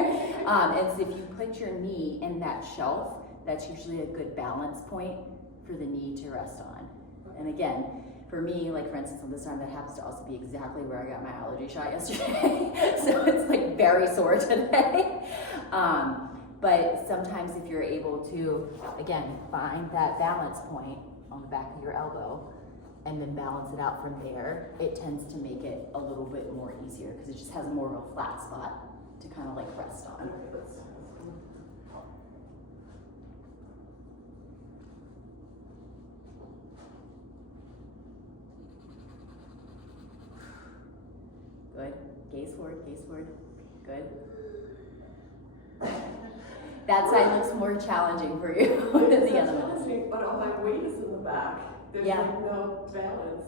And so if you put your knee in that shelf, that's usually a good balance point for the knee to rest on. And again, for me, like for instance on this arm, that happens to also be exactly where I got my allergy shot yesterday. So it's like very sore today. But sometimes if you're able to, again, find that balance point on the back of your elbow and then balance it out from there, it tends to make it a little bit more easier because it just has more of a flat spot to kind of like rest on. Good. Gaze forward, gaze forward. Good. That side looks more challenging for you than the other one. Challenging, but all my weight is in the back. There's Yeah. like no balance.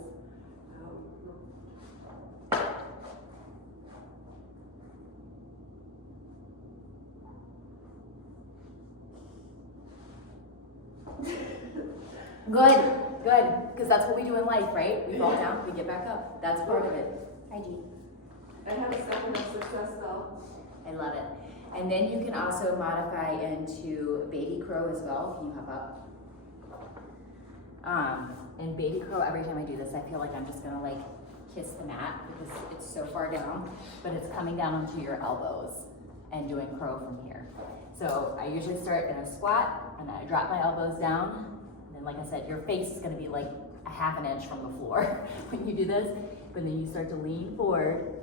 Good, because that's what we do in life, right? We fall down, we get back up. That's part of it. Hi, G. I have a second of success though. I love it. And then you can also modify into baby crow as well if you hop up. And baby crow, every time I do this, I feel like I'm just gonna like kiss the mat because it's so far down, but it's coming down onto your elbows and doing crow from here. So I usually start in a squat and I drop my elbows down. And then like I said, your face is gonna be like a half an inch from the floor when you do this. But then you start to lean forward,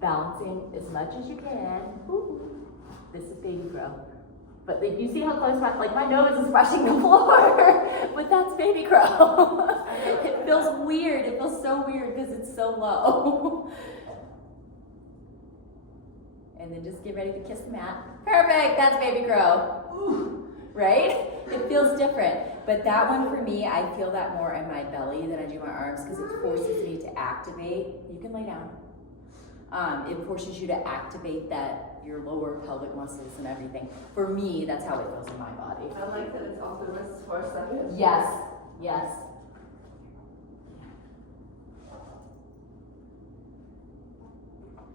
balancing as much as you can. Ooh. This is baby crow. But like, you see how close like my nose is brushing the floor, but that's baby crow. It feels weird. It feels so weird because it's so low. And then just get ready to kiss the mat. Perfect, that's baby crow. Ooh. Right? It feels different. But that one for me, I feel that more in my belly than I do my arms because it forces me to activate. You can lay down. It forces you to activate your lower pelvic muscles and everything. For me, that's how it feels in my body. I like that it's off the wrists for a second. Yes, yes.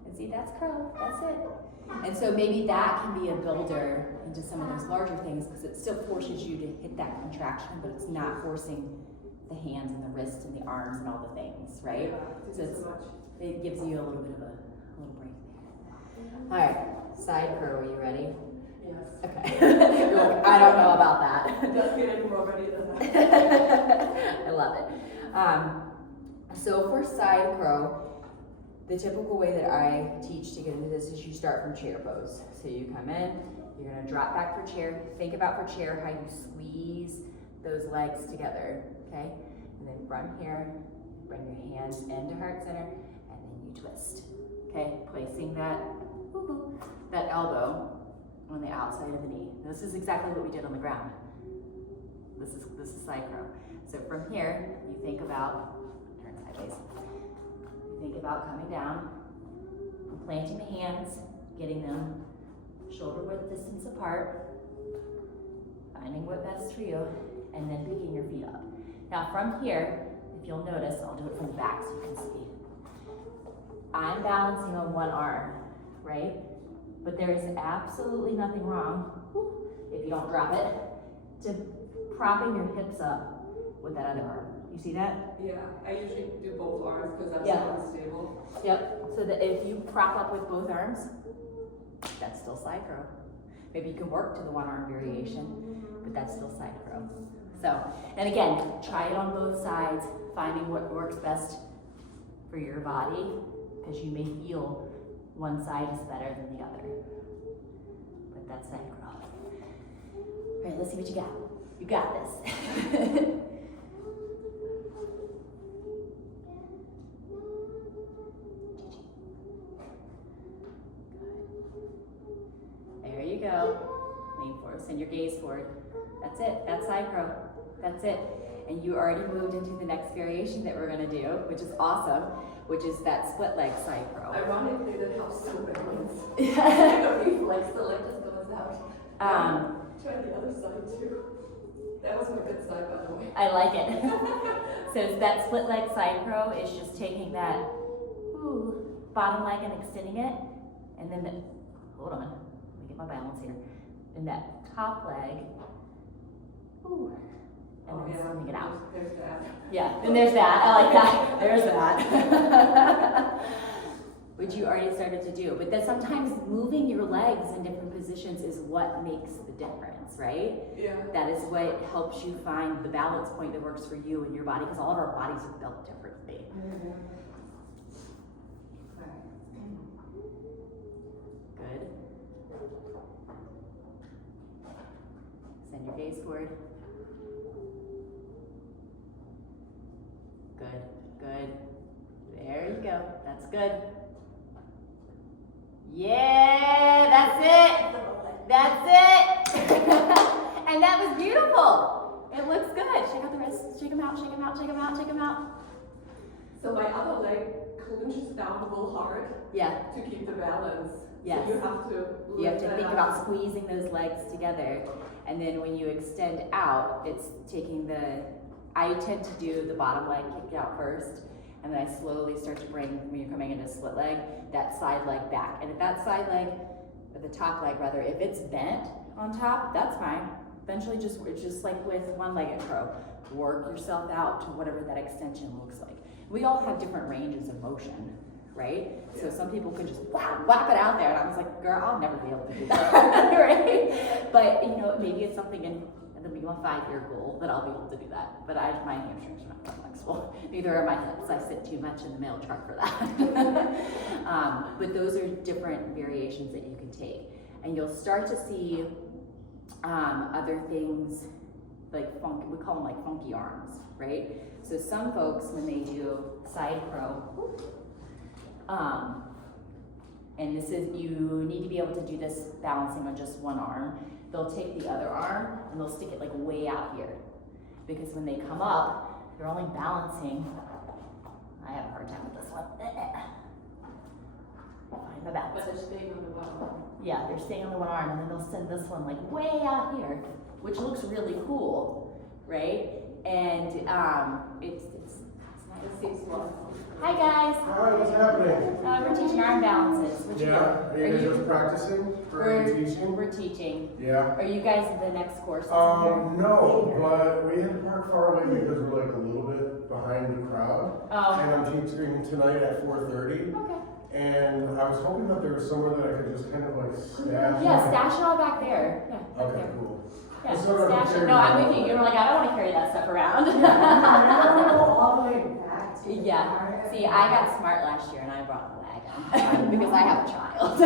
And see, that's crow, that's it. And so maybe that can be a builder into some of those larger things because it still forces you to hit that contraction, but it's not forcing the hands and the wrists and the arms and all the things, right? Yeah, So it's, too much. it gives you a little bit of a little break there. All right, side crow, are you ready? Yes. Okay. You're like, I don't know about that. It does get any more ready than that. I love it. So for side crow, the typical way that I teach to get into this is you start from chair pose. So you come in, you're gonna drop back for chair. Think about for chair how you squeeze those legs together, okay? And then from here, bring your hands into heart center, and then you twist, okay? Placing that elbow on the outside of the knee. This is exactly what we did on the ground. This is side crow. So from here, you think about, turn sideways. You think about coming down, planting the hands, getting them shoulder width distance apart, finding what best for you, and then picking your feet up. Now from here, if you'll notice, I'll do it from the back so you can see. I'm balancing on one arm, right? But there is absolutely nothing wrong, if you don't drop it, to propping your hips up with that other arm. You see that? Yeah, I usually do both arms because that's Yeah. more stable. Yep. So that if you prop up with both arms, that's still side crow. Maybe you can work to the one arm variation, but that's still side crow. So, and again, try it on both sides, finding what works best for your body, because you may feel one side is better than the other. But that's side crow. All right, let's see what you got. You got this. There you go. Lean forward. Send your gaze forward. That's it. That's side crow. That's it. And you already moved into the next variation that we're gonna do, which is awesome, which is that split leg side curl. Ironically, that helps so balance. Yeah. Like the leg just goes out. Try the other side too. That was my good side, by the way. I like it. So that split leg side curl is just taking that bottom leg and extending it, and then hold on, let me get my balance here. And that top leg, and then sending it out. There's that. Yeah, and there's that. I like that. There's that. Which you already started to do. But then sometimes moving your legs in different positions is what makes the difference, right? Yeah. That is what helps you find the balance point that works for you and your body, because all of our bodies are built differently. Good. Send your gaze forward. Good, good. There you go. That's good. Yeah, that's it. That's it. And that was beautiful. It looks good. Shake out the wrists. Shake them out, shake them out, shake them out, shake them out. So my other leg clinches down a little hard Yeah, to keep the balance. yes. So you have to You have lift to that think up. about squeezing those legs together. And then when you extend out, it's taking I tend to do the bottom leg kicked out first, and then I slowly start to bring, when you're coming into split leg, that side leg back. And if that side leg, or the top leg rather, if it's bent on top, that's fine. Eventually it's just like with one-legged crow. Work yourself out to whatever that extension looks like. We all have different ranges of motion, right? So some people can just whap it out there, and I was like, girl, I'll never be able to do that, right? But maybe it's something in the 5-year goal that I'll be able to do that. But my hamstrings are not that flexible. Neither are my hips. I sit too much in the male chart for that. But those are different variations that you can take, and you'll start to see other things like funky. We call them like funky arms, right? So some folks, when they do side crow, and this is, you need to be able to do this balancing on just one arm. They'll take the other arm and they'll stick it like way out here. Because when they come up, they're only balancing. I have a hard time with this one. Find my balance. But they're staying on the bottom. Yeah, they're staying on the one arm, and then they'll send this one like way out here, which looks really cool, right? And it's nice. It seems long. Hi guys. Hi, what's happening? We're teaching arm balances. What you Yeah, are you guys just practicing? Or are you teaching? We're teaching. Yeah. Are you guys in the next course? No, but we had to park far away because we're like a little bit behind the crowd. Oh. And I'm teaching tonight at 4:30. Okay. And I was hoping that there was somewhere that I could just kind of like stash. Yeah, my- stash it all back there. Yeah, back Okay, there. cool. Yeah, Just so I don't stash it. carry No, I'm it with you. all. You're like, I don't want to carry that stuff around. all the way back to the Yeah. car. See, I got smart last year and I brought a wagon because I have a child.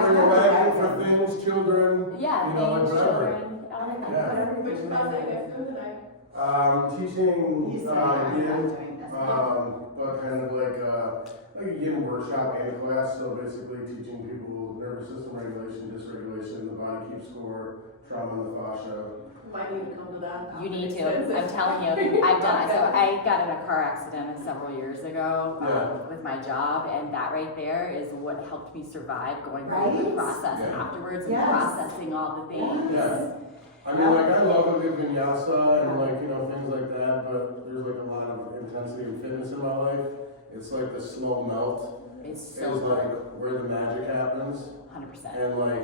Bring a wagon for things, children. Yeah, You know, like things, whatever. children. I like that. Yeah. Which class are you guys doing tonight? Teaching You said yin, you're not doing this. but kind of like a yin workshop and class. So basically teaching people nervous system regulation, dysregulation, the body keeps score, trauma and the fascia. Might need to come to that. You need to. Expensive. I'm telling you. I've done it. So I got in a car accident several years ago Yeah. with my job, and that right there is what helped me survive going through the Right? process Yeah. afterwards and Yes. processing all the things. Yeah. I mean, like, I love a good vinyasa and like, things like that, but there's like a lot of intensity and fitness in my life. It's like the slow melt It's is so like where the magic happens 100%. and like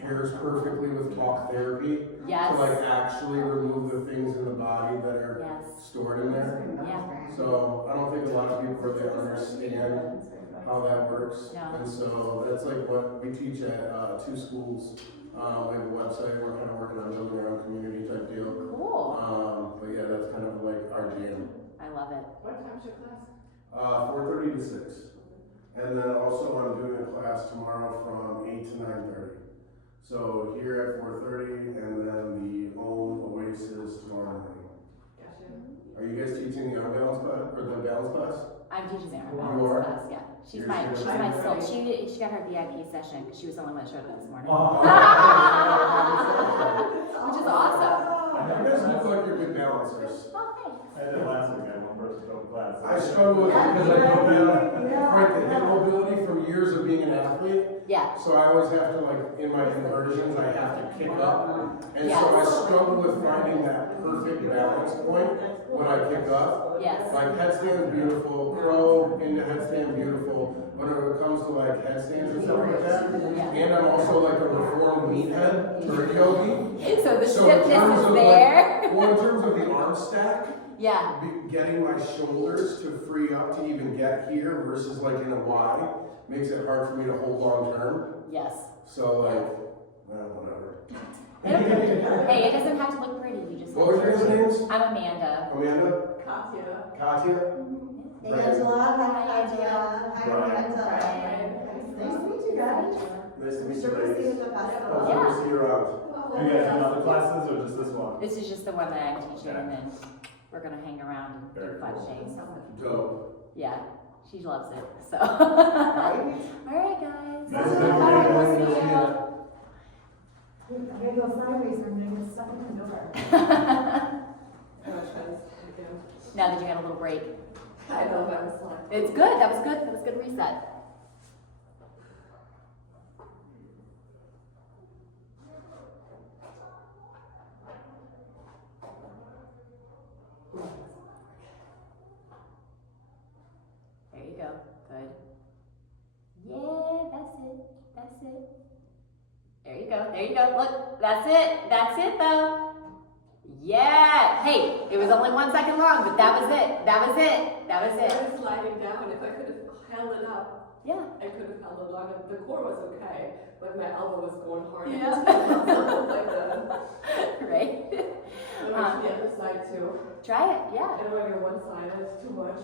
pairs perfectly with talk therapy. Yes. To like actually remove the things in the body that are Yes. stored in there. Yeah. So I don't think a lot of people really understand how that works. No. And so that's like what we teach at 2 schools. We have a website, we're kind of working on building our own community type deal. Cool. But yeah, that's kind of like our jam. I love it. What time's your class? 4:30 to 6. And then also I'm doing a class tomorrow from 8 to 9:30. So here at 4:30 and then the OM Oasis tomorrow morning. Gotcha. Are you guys teaching the arm balance class or the balance class? I'm teaching Sarah You balance are? class. Yeah. She's You're my serious? soul. She got her VIP session because she was the only one that showed up this morning. Oh. Which is awesome. good balancers. I did last week, I had one person go to class. I struggle with it because I don't have quite the hip mobility from years of being an athlete. Yeah, So I always have to, like, in my inversions, I have to kick up. And so I struggle with finding that perfect balance point when I kick up. yes, Like headstand's beautiful, crow into headstand beautiful, but when it comes to like headstands and stuff like that, yeah. and I'm also like a reformed meathead or a yogi. So the So in stiffness terms is of there. like, well, in terms of the arm stack, Yeah, getting my shoulders to free up to even get here versus like in a Y makes it hard for me to hold long term. yes. So like, well, whatever. Hey, it doesn't have to look pretty, you just. What was your guys' names? I'm Amanda. Amanda? Katya. Katya? Angela, hi Angela. Hi Brian. Amanda. Nice to meet you guys. Nice to meet you Sure to see you ladies. at the festival. Hopefully we'll see you around. You guys do other classes or just this one? This is just the one that I'm teaching, and then we're gonna hang around and do Very fun cool. things. Dope. Yeah, she loves it, so. Right? Alright, guys. Nice to meet you. Alright, we'll see you. I'm gonna go sideways, I'm gonna get stuck in the door. Now that you had a little break. I know, that was like. It's good, that was good, that was good reset. There you go, good. Yeah, that's it. There you go, look, that's it though. Yeah, hey, it was only 1 second long, but that was it. I was sliding down, if I could have held it up, Yeah. I could have held it on, and the core was okay, but my elbow was going hard. Yeah. Like that. Right? And I the other side too. Try it, yeah. I don't want to go one side, it's too much.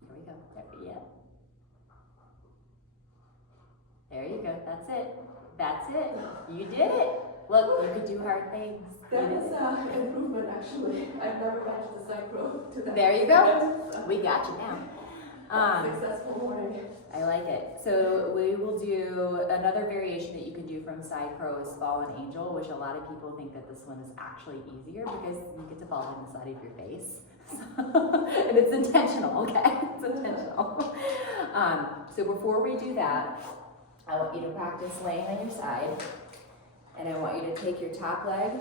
Here we go. Yeah. There you go. That's it. You did it. Look, you could do hard things. You That did was it. an improvement actually. I've never matched the synchro to that. There you go. We got you now. Successful morning. I like it. So we will do another variation that you can do from side crow is fallen angel, which a lot of people think that this one is actually easier because you get to fall on the side of your face. And it's intentional, okay? It's intentional. So before we do that, I want you to practice laying on your side. And I want you to take your top leg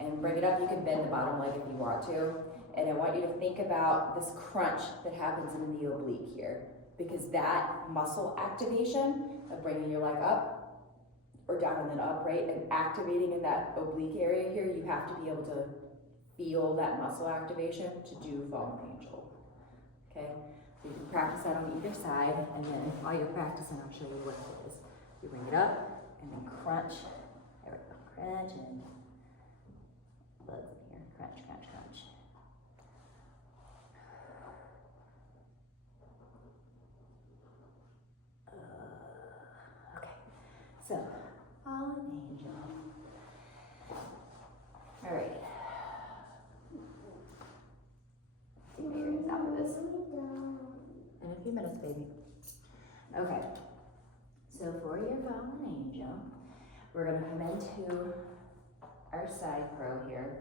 and bring it up. You can bend the bottom leg if you want to. And I want you to think about this crunch that happens in the oblique here. Because that muscle activation of bringing your leg up or down and then up, right? And activating in that oblique area here, you have to be able to feel that muscle activation to do fallen angel. Okay? So you can practice that on either side, and then while you're practicing, I'll show you what it is. You bring it up and then crunch. There we go. Crunch and look here. Crunch, crunch, crunch. Okay. So, fallen angel. All right. See what you're gonna out with this. In a few minutes, baby. Okay. So for your fallen angel, we're gonna come into our side crow here.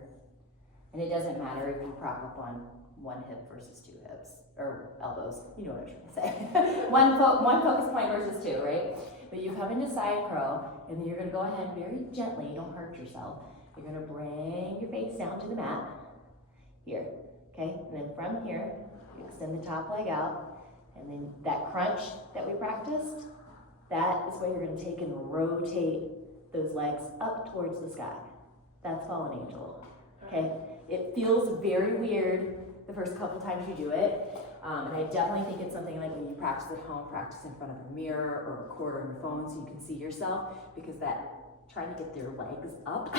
And it doesn't matter if you prop up on one hip versus two hips, or elbows, you know what I'm trying to say. one focus point versus two, right? But you come into side crow, and then you're gonna go ahead very gently, don't hurt yourself. You're gonna bring your face down to the mat, here, okay? And then from here, you extend the top leg out, and then that crunch that we practiced, that is where you're gonna take and rotate those legs up towards the sky. That's fallen angel, okay? It feels very weird the first couple times you do it, and I definitely think it's something like when you practice at home, practice in front of a mirror or record on your phone so you can see yourself, because that trying to get their legs up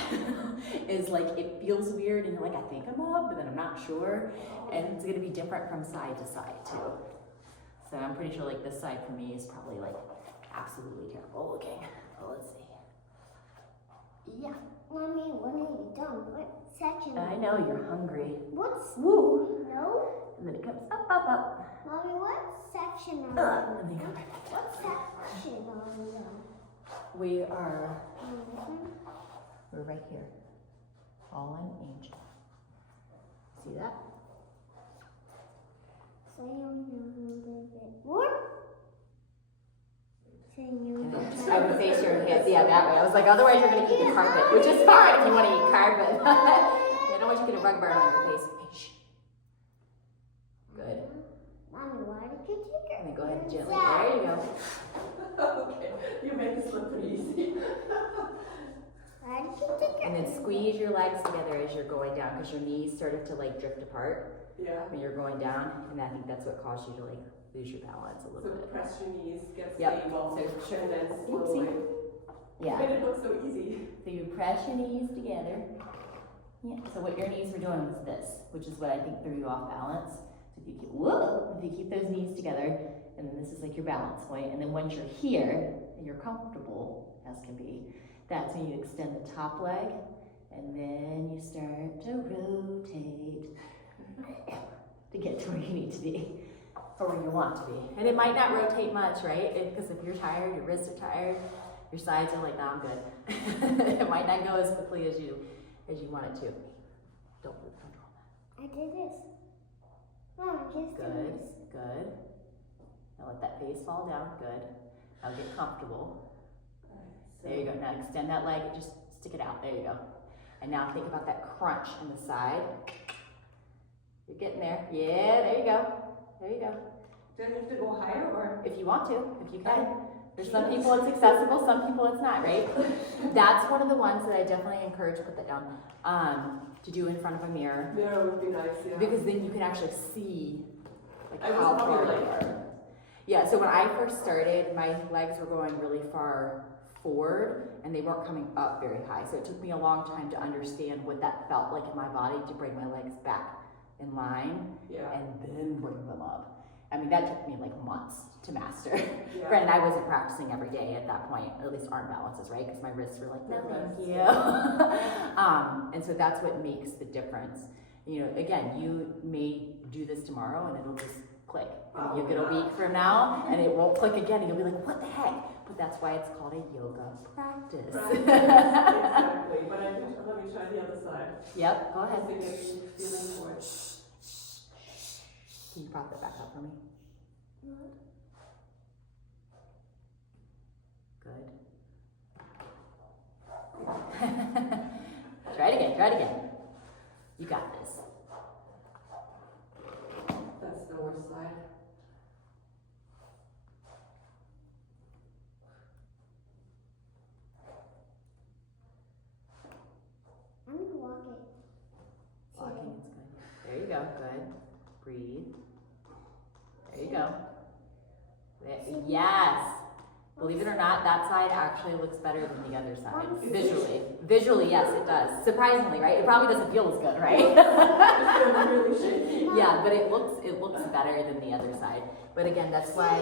is like, it feels weird and you're like, I think I'm up, but then I'm not sure, and it's gonna be different from side to side too. So I'm pretty sure like this side for me is probably like absolutely terrible looking. Well, let's see. Yeah. Mommy, when are you done? What section? I know you're hungry. What's Woo! no? And then it comes up, up, up. Mommy, what section are And then you go right back down. What section are you in? We are, Mhm. we're right here. Fallen angel. See that? So you know a little bit more? So you And know. then I would face your hips, yeah, that way. I was like, otherwise you're gonna keep the carpet, which is fine if you wanna eat carpet. I don't want you to get a rug burn on your face. Shh. Good. Mommy, why did you take it? And then go ahead and gently, there you go. Okay, you make it slip pretty easy. Why did you take it? And then squeeze your legs together as you're going down, because your knees started to like drift apart Yeah. when you're going down, and I think that's what caused you to like lose your balance a So little bit. press your knees, get Yep. stable, So and then Oopsie. slowly. Yeah. Made it look so easy. So you press your knees together. Yeah. So what your knees were doing was this, which is what I think threw you off balance. So if you keep, whoa, if you keep those knees together, and then this is like your balance point, and then once you're here and you're comfortable as can be, that's when you extend the top leg, and then you start to rotate to get to where you need to be, or where you want to be. And it might not rotate much, right? Because if you're tired, your wrists are tired, your sides are like, nah, I'm good. It might not go as quickly as you want it to. Don't lose control. I did this. Mom, just do Good, this. good. Now let that face fall down, good. Now get comfortable. There you go, now extend that leg, just stick it out, there you go. And now think about that crunch on the side. You're getting there, yeah, there you go, there you go. Do I need to go higher or? If you want to, if you can. There's some people it's accessible, some people it's not, right? That's one of the ones that I definitely encourage, put that down, to do in front of a mirror. Mirror would be nice, yeah. Because then you can actually see like I was how far probably you like- are. Yeah, so when I first started, my legs were going really far forward and they weren't coming up very high. So it took me a long time to understand what that felt like in my body to bring my legs back in line Yeah. and then bring them up. I mean, that took me like months to master. Yeah. Granted, I wasn't practicing every day at that point, at least arm balances, right? Because my wrists were like, no, thank you. And so that's what makes the difference. You know, again, you may do this tomorrow and it'll just click. And you get a week from now and it won't click again and you'll be like, what the heck? But that's why it's called a yoga practice. Exactly, but I think, let me try the other side. Yep, go ahead. Just to get some feeling for it. Can you prop that back up for me? Good. Try it again, try it again. You got this. That's the worst side. I'm gonna walk it. Walking is good. There you go, good. Breathe. There you go. Yes. Believe it or not, that side actually looks better than the other side. Visually. Visually, yes, it does. Surprisingly, right? It probably doesn't feel as good, right? It's feeling really shaky. Yeah, but it looks better than the other side. But again, that's why,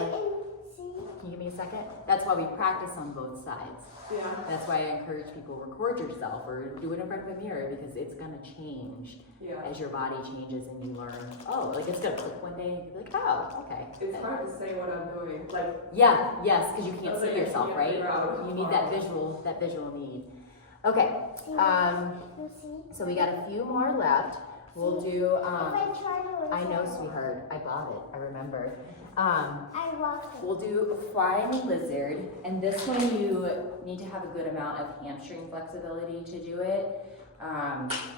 See? can you give me a second? That's why we practice on both sides. Yeah. That's why I encourage people, record yourself or do it in front of a mirror because it's gonna change Yeah. as your body changes and you learn, oh, like it's gonna click one day and you're like, oh, okay. It's hard to say what I'm doing. Like, Yeah, yes, because you can't It's see like I yourself, can't right? figure out You need that visual need. Okay, See? um, You see? so we got a few more left. We'll do, If I try to I know, sweetheart, I bought it, I remember. I walk it. We'll do flying lizard, and this one you need to have a good amount of hamstring flexibility to do it,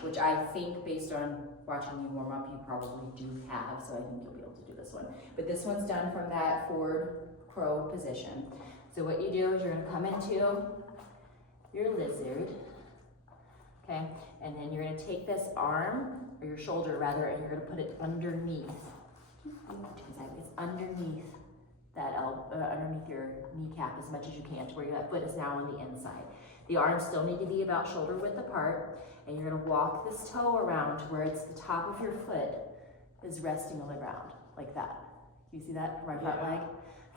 which I think based on watching you warm up, you probably do have, so I think you'll be able to do this one. But this one's done from that forward crow position. So what you do is you're gonna come into your lizard, okay? And then you're gonna take this arm, or your shoulder rather, and you're gonna put it underneath. It's underneath that underneath your kneecap as much as you can to where your foot is now on the inside. The arms still need to be about shoulder width apart, and you're gonna walk this toe around to where it's the top of your foot is resting on the ground, like that. You see that from my front leg?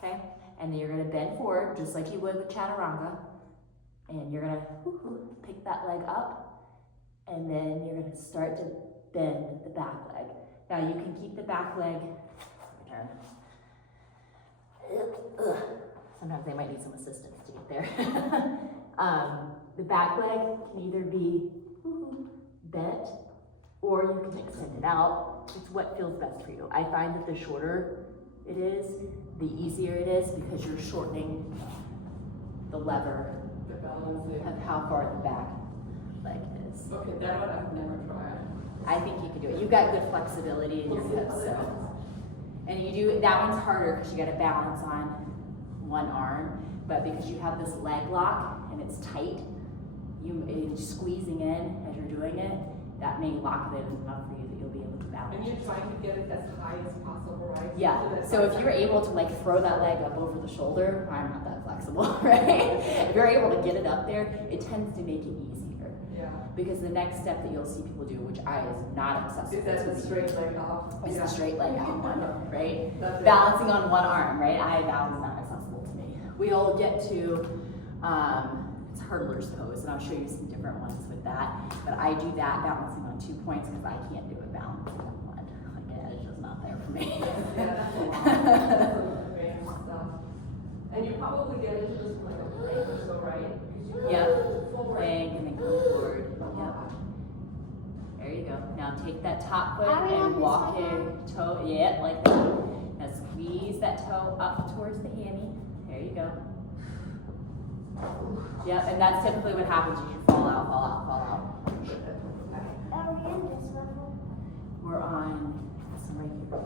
Okay? And then you're gonna bend forward, just like you would with chaturanga, And you're gonna pick that leg up, and then you're gonna start to bend the back leg. Now you can keep the back leg, turn. Sometimes they might need some assistance to get there. The back leg can either be bent, or you can extend it out. It's what feels best for you. I find that the shorter it is, the easier it is, because you're shortening the lever The balancing. of how far the back leg is. Okay, that one I've never tried. I think you can do it. You've got good flexibility in your hips, so. And you do, that one's harder because you gotta balance on one arm, but because you have this leg lock and it's tight, you're squeezing in as you're doing it, that may lock it in enough for you that you'll be able to balance. And you're trying to get it as high as possible, right? Yeah, that so if you're able to like throw that leg up over the shoulder, I'm not that flexible, right? If you're able to get it up there, it tends to make it easier. Yeah. Because the next step that you'll see people do, which I is not accessible Is that to the me, straight leg off? is Yeah. the straight leg out one, right? That's it. Balancing on one arm, right? That is not accessible to me. We'll get to, it's hurdler's pose, and I'll show you some different ones with that. But I do that balancing on 2 points because I can't do it balancing on one. Like, it's just not there for me. Yeah, that's a lot. That's a lot of advanced stuff. And you probably get into this from like a plank or so, right? Because you Yep. go forward. Plank and then come forward. Yep. There you go. Now take that top foot and walk your toe, yeah, like that. Now squeeze that toe up towards the hammy. There you go. Yep, and that's typically what happens. You should fall out, fall out, fall out. Are we in this level? We're on some right here.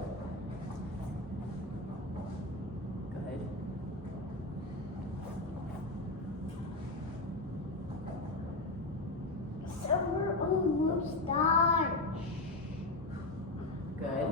Good. So we're almost done. Good.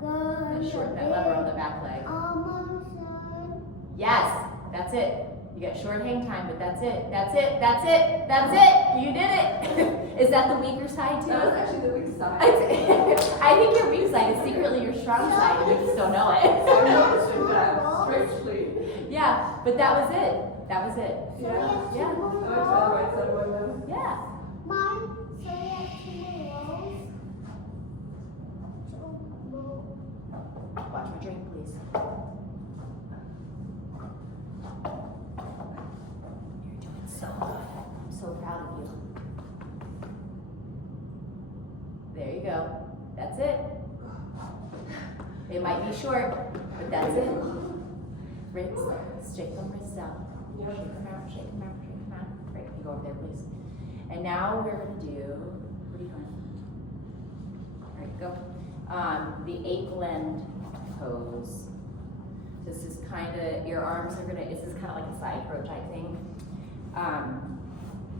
Good. And shorten that lever on the back leg. Almost done. Yes, that's it. You got short hang time, but that's it. That's it. That's it. That's it. You did it. Is that the weaker side too? That was actually the weak side. I think your weak side is secretly your strong side, and you just don't know I'm it. noticing that, strangely. Yeah, but that was it. That was it. Yeah. Yeah. Oh, I try the right side one then. Yeah. Mine, so we have 2 more rows. Watch my drink, please. You're doing so good. I'm so proud of you. There you go. That's it. It might be short, but that's it. Wrists, straight them wrists out. Yeah. Shake them out, shake them out, shake them out. Great, you go over there, please. And now we're gonna do, what are you doing? All right, go. The 8-limb pose. This is kind of, your arms are gonna, this is kind of like a side crow type thing.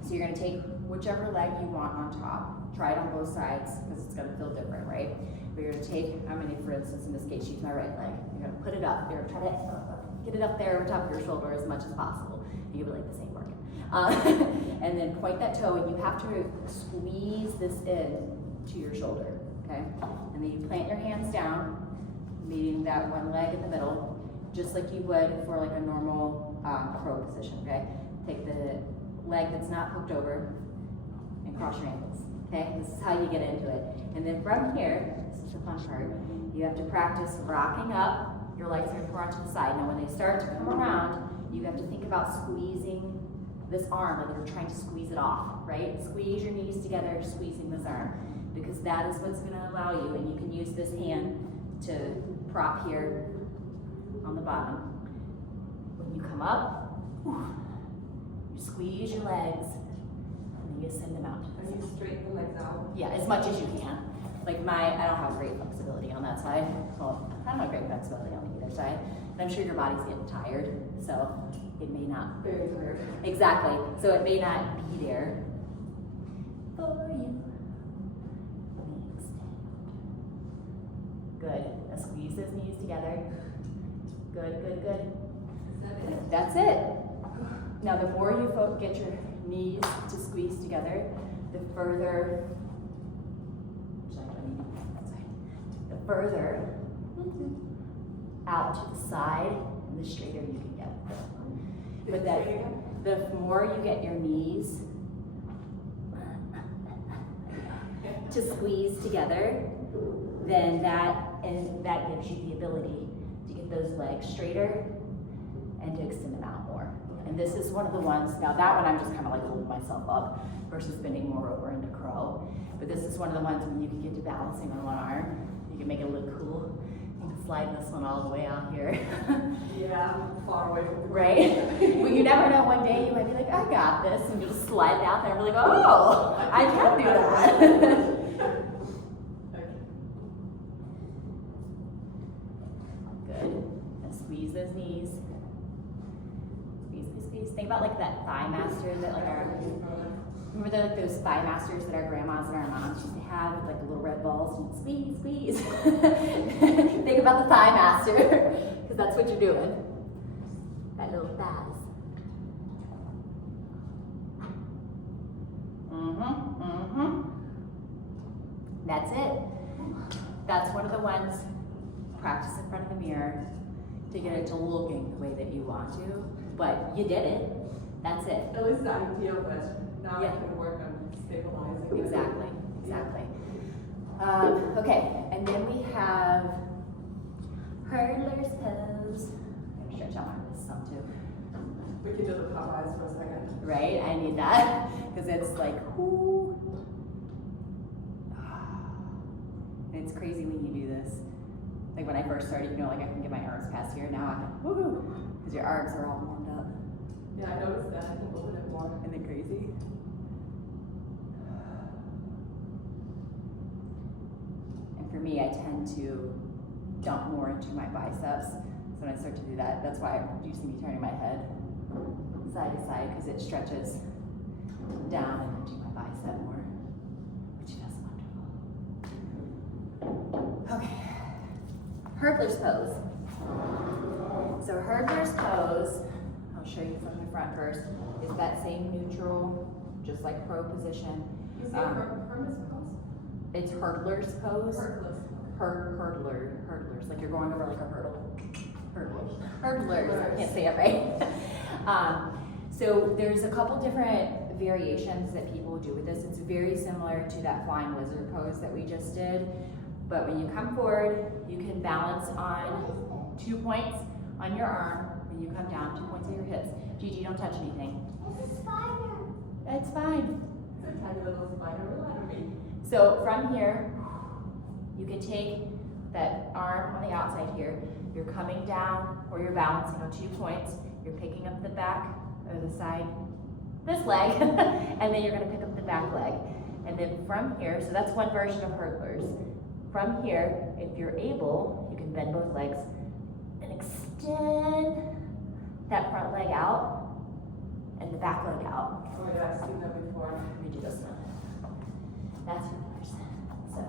So you're gonna take whichever leg you want on top. Try it on both sides because it's gonna feel different, right? But you're gonna take, I'm gonna, for instance, in this case, use my right leg. You're gonna put it up. You're gonna try to get it up there over top of your shoulder as much as possible. And you'll be like, this ain't working. And then point that toe, and you have to squeeze this in to your shoulder, okay? And then you plant your hands down, meeting that one leg in the middle, just like you would for like a normal crow position, okay? Take the leg that's not hooked over and cross your ankles, okay? This is how you get into it. And then from here, this is the fun part, you have to practice rocking up. Your legs are more onto the side. Now when they start to come around, you have to think about squeezing this arm, like you're trying to squeeze it off, right? Squeeze your knees together, squeezing this arm, because that is what's gonna allow you, and you can use this hand to prop here on the bottom. When you come up, you squeeze your legs, and then you send them out. And you straighten the legs out. Yeah, as much as you can. Like I don't have great flexibility on that side. Well, I don't have great flexibility on either side. And I'm sure your body's getting tired, so it may not. Very tired. Exactly. So it may not be there for you. Good. Now squeeze those knees together. Good, good, good. Is that it? That's it. Now the more you get your knees to squeeze together, the further, the further out to the side, and the straighter you can get. But that, the more you get your knees to squeeze together, then that gives you the ability to get those legs straighter and to extend them out more. And this is one of the ones, now that one I'm just kind of like holding myself up versus bending more over into crow. But this is one of the ones when you can get to balancing on one arm, you can make it look cool. You can slide this one all the way out here. Yeah, I'm far away from the Right? Well, you never know, one day you might be like, I got this, and you'll just slide it out there and be like, oh, I can do that. Good. And squeeze those knees. Squeeze, squeeze, squeeze. Think about like that thigh master that like remember like those thigh masters that our grandmas and our moms used to have with like the little red balls and squeeze, squeeze. Think about the thigh master, because that's what you're doing. That little thighs. That's it. That's one of the ones, practice in front of the mirror to get it to looking the way that you want to, but you did it. That's it. At least the idea, but now Yeah. I can work on stabilizing. Exactly, exactly. Okay, and then we have hurdler's pose. I'm gonna stretch out my wrists some too. We can do the Popeyes for a second. Right, I need that, because it's like, whoo. And it's crazy when you do this. Like when I first started, you know, like I can get my arms past here, now I can, woohoo, because your arms are all warmed up. Yeah, I noticed that. I think a little bit more. Isn't it crazy? And for me, I tend to dump more into my biceps. So when I start to do that, that's why you see me turning my head side to side, because it stretches down and into my bicep more, which feels wonderful. Okay, hurdler's pose. So hurdler's pose, I'll show you from the front first, is that same neutral, just like crow position. You say Hermes pose? It's hurdler's pose. Hurdlers. Hurdlers, like you're going over like a hurdle. Hurdlers, I can't say it right. So there's a couple different variations that people do with this. It's very similar to that flying lizard pose that we just did. But when you come forward, you can balance on 2 points on your arm. When you come down, 2 points on your hips. Gigi, don't touch anything. It's a spider. It's fine. It's a tiny little spider. Rely on me. So from here, you can take that arm on the outside here. You're coming down, or you're balancing on 2 points. You're picking up the back or the side, this leg, and then you're gonna pick up the back leg. And then from here, so that's one version of hurdlers. From here, if you're able, you can bend both legs and extend that front leg out and the back leg out. Oh yeah, I've seen that before. Let me do this one. That's hurdlers. So,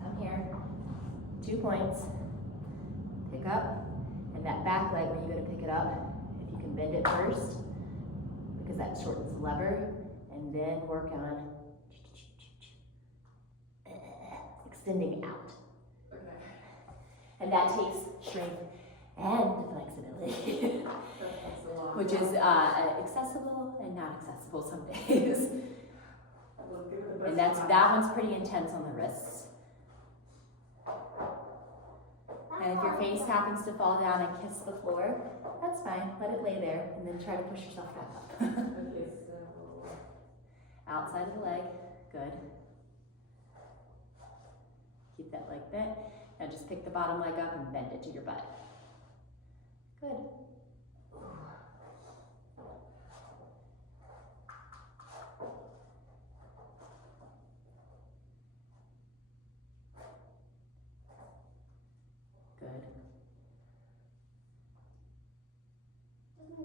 come here, 2 points, pick up, and that back leg, when you're gonna pick it up, if you can bend it first, because that shortens the lever, and then work on extending out. Okay. And that takes strength and flexibility, That's a lot. which is accessible and not accessible some days. I will give it the And best that shot. one's pretty intense on the wrists. And if your face happens to fall down and kiss the floor, that's fine. Let it lay there, and then try to push yourself back up. Okay, so Outside of the leg, good. Keep that leg bent. Now just pick the bottom leg up and bend it to your butt. Good. Good.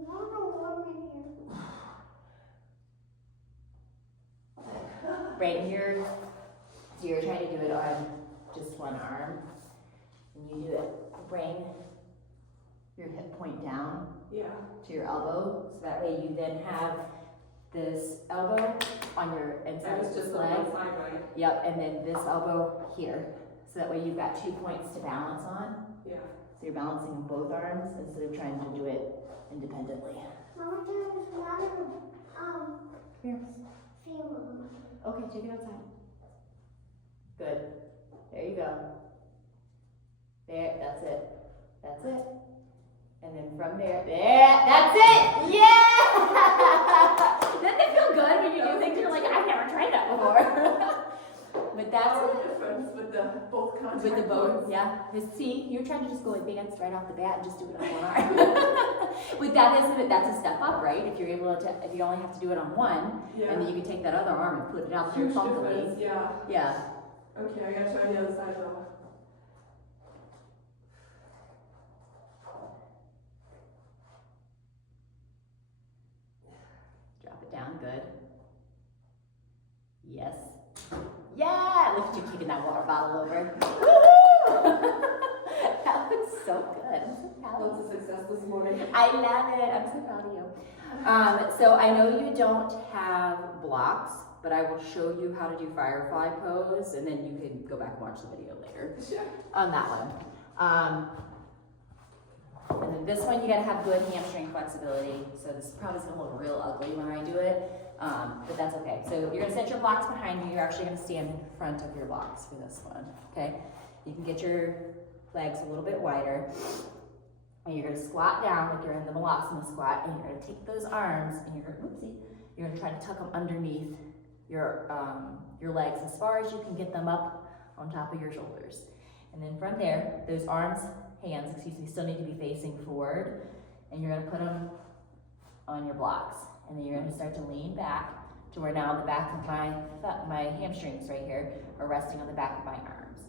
No, no, warm in here. Right here, so you're trying to do it on just one arm. And you do it, bring your hip point down yeah. to your elbow, so that way you then have this elbow on your inside That of was this just on leg. one side, right? Yep, and then this elbow here. So that way you've got 2 points to balance on. Yeah. So you're balancing on both arms instead of trying to do it independently. Mama, there's another, Here. feeling. Okay, take it outside. Good. There you go. There, that's it. That's it. And then from there, that's it! Yeah! Doesn't it feel good when you do things you're like, I've never tried that before? But that's Our difference with the both contact with the bow, points. yeah. Just see, you're trying to just go advanced right off the bat and just do it on one arm. But that's a step up, right? If you're able to, if you only have to do it on one, Yeah. and then you can take that other arm and put it out there Huge funkily. difference, yeah. Yeah. Okay, I gotta try the other side though. Drop it down, good. Yes. Yeah! Look at you keeping that water bottle over. Woo! That looks so good. I'm so proud of Lots you. of success this morning. I love it. I'm so proud of you. So I know you don't have blocks, but I will show you how to do firefly pose, and then you can go back and watch the video later Sure. on that one. And then this one, you gotta have good hamstring flexibility. So this is probably gonna look real ugly when I do it, but that's okay. So you're gonna set your blocks behind you. You're actually gonna stand in front of your blocks for this one, okay? You can get your legs a little bit wider. And you're gonna squat down like you're in the Malasana squat, and you're gonna take those arms and you're gonna, you're gonna try to tuck them underneath your legs as far as you can get them up on top of your shoulders. And then from there, those hands, still need to be facing forward, and you're gonna put them on your blocks. And then you're gonna start to lean back to where now the back of my hamstrings right here are resting on the back of my arms.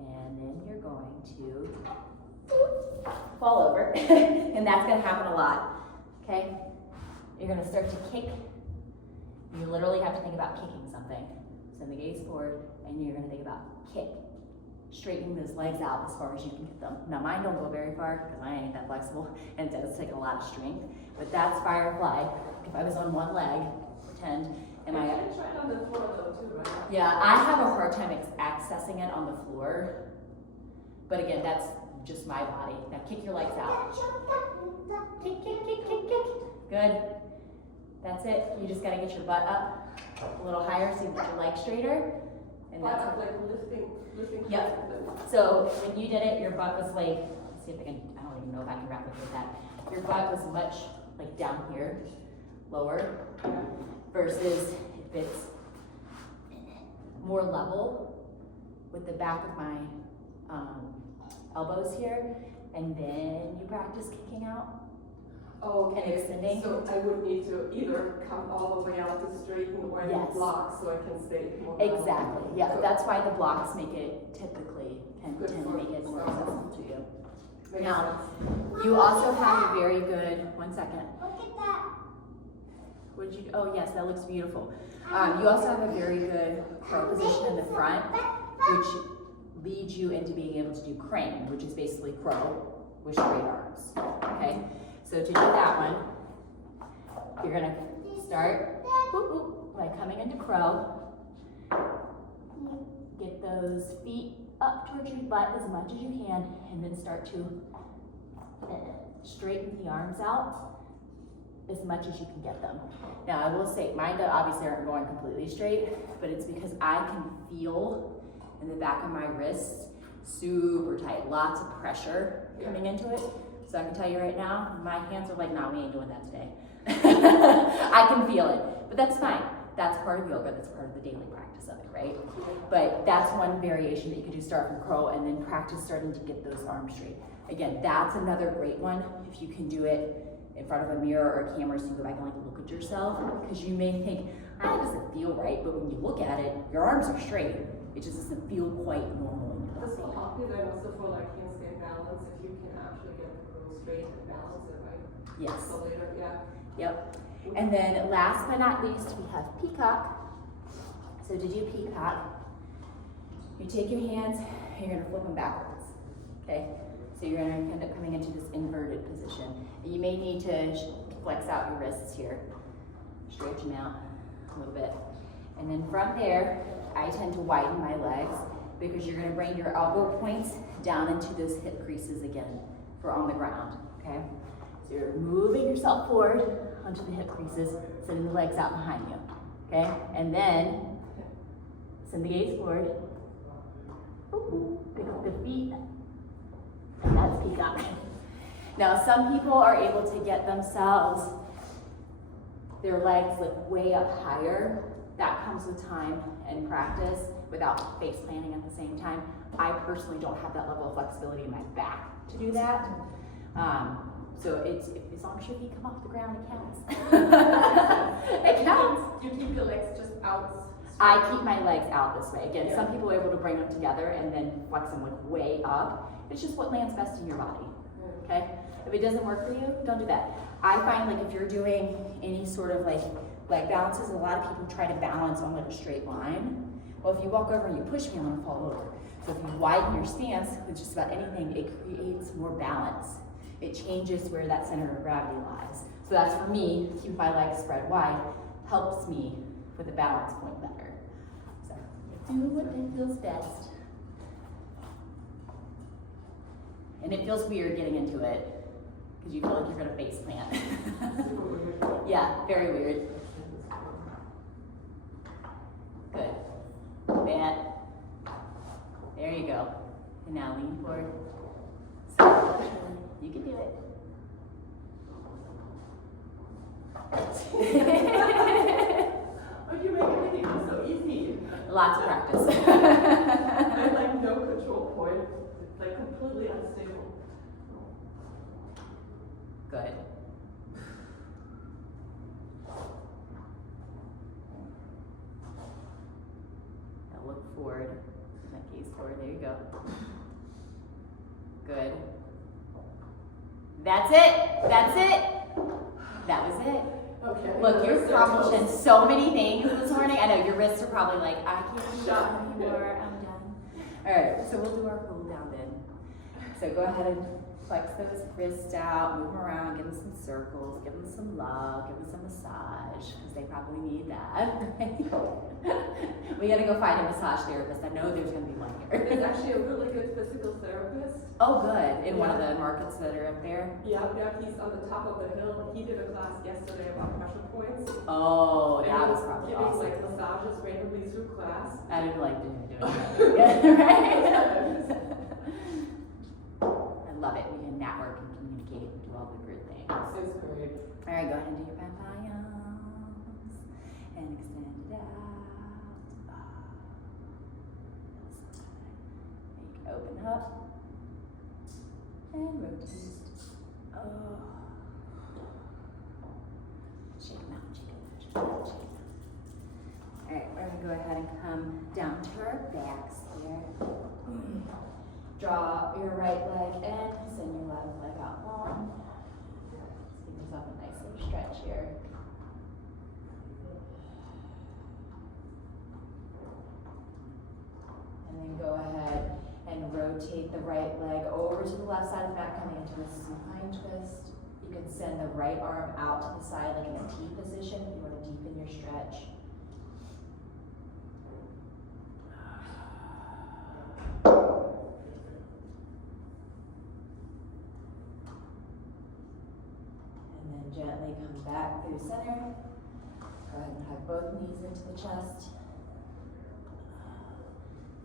And then you're going to fall over, and that's gonna happen a lot, okay? You're gonna start to kick. You literally have to think about kicking something. Send the gaze forward, and you're gonna think about kick. Straightening those legs out as far as you can get them. Now mine don't go very far, because I ain't that flexible, and it does take a lot of strength, but that's firefly. If I was on one leg, pretend, I can try it on the floor though too, right? Yeah, I have a hard time accessing it on the floor, but again, that's just my body. Now kick your legs out. Kick, kick, kick, kick, kick. Good. That's it. You just gotta get your butt up a little higher so you get your legs straighter. And that's Like lifting. Yep. So when you did it, your butt was like, let's see if I can, I don't even know if I can replicate that. Your butt was much like down here, lower, versus if it's more level with the back of my elbows here, and then you practice kicking out. Oh, okay. And extending. So I would need to either come all the way out to straighten or I Yes. block so I can stay more level. Exactly, yeah, that's why the blocks make it typically, can Good tend to for- make it more accessible to you. Makes Now, sense. you also have a very good, one second. Look at that. What did you, oh yes, that looks beautiful. You also have a very good crow position in the front, which leads you into being able to do crane, which is basically crow with straight arms, okay? So to do that one, you're gonna start by coming into crow. Get those feet up towards your butt as much as you can, and then start to straighten the arms out as much as you can get them. Now I will say, mine obviously aren't going completely straight, but it's because I can feel in the back of my wrists super tight, lots of pressure coming into it. So I can tell you right now, my hands are like, nah, we ain't doing that today. I can feel it, but that's fine. That's part of yoga, that's part of the daily practice of it, right? But that's one variation that you can do, start from crow and then practice starting to get those arms straight. Again, that's another great one if you can do it in front of a mirror or a camera so you go back and like look at yourself, because you may think, ah, it doesn't feel right, but when you look at it, your arms are straight. It just doesn't feel quite normal in your This will body. help you then also for like handstand balance if you can actually get the girl straight and balance it right. Yes. So later, yeah. Yep. And then last but not least, we have peacock. So to do peacock, you take your hands, you're gonna flip them backwards, okay? So you're gonna end up coming into this inverted position. And you may need to flex out your wrists here, stretch them out a little bit. And then from there, I tend to widen my legs because you're gonna bring your elbow points down into those hip creases again for on the ground, okay? So you're moving yourself forward onto the hip creases, sending the legs out behind you. Okay? And then send the gaze forward. Pick up the feet. And that's peacock. Now, some people are able to get themselves, their legs like way up higher. That comes with time and practice without face planting at the same time. I personally don't have that level of flexibility in my back to do that. So it's, as long as your feet come off the ground, it counts. It counts. You keep your legs just out. I keep my legs out this way. Again, some people are able to bring them together and then flex them like way up. It's just what lands best in your body. Okay? If it doesn't work for you, don't do that. I find like if you're doing any sort of like leg balances, a lot of people try to balance on like a straight line. Well, if you walk over and you push me, I'm gonna fall over. So if you widen your stance with just about anything, it creates more balance. It changes where that center of gravity lies. So that's for me, keep my legs spread wide, helps me with the balance point better. So do what feels best. And it feels weird getting into it, because you feel like you're gonna face plant. Yeah, very weird. Good. That. There you go. And now lean forward. You can do it. Oh, you make everything look so easy. Lots of practice. I have like no control point. It's like completely unstable. Good. Now look forward. That gaze forward. There you go. Good. That's it. That's it. That was it. Okay. Look, you're accomplishing so many things this morning. I know your wrists are probably like, I can't do that anymore. I'm done. All right, so we'll do our cool down then. So go ahead and flex those wrists out, move them around, give them some circles, give them some love, give them some massage, because they probably need that. Right? We gotta go find a massage therapist. I know there's gonna be one There's here. actually a really good physical therapist. Oh, good. In one of the markets that are up there. Yeah, he's on the top of the hill. He did a class yesterday about pressure points. Oh, And that he was probably giving awesome. like massages randomly through class. I didn't like doing that, right? I love it. We can network and communicate and do all the weird things. It's great. All right, go ahead and do your papayas and extend it out. You can open up and rotate. Oh. Shake them out, shake them out, shake them out, shake them out. All right, we're gonna go ahead and come down to our backs here. Draw your right leg in, send your left leg out long. Give yourself a nice little stretch here. And then go ahead and rotate the right leg over to the left side of the mat, coming into a supine twist. You can send the right arm out to the side like in a T position if you want to deepen your stretch. And then gently come back through center. Go ahead and hug both knees into the chest.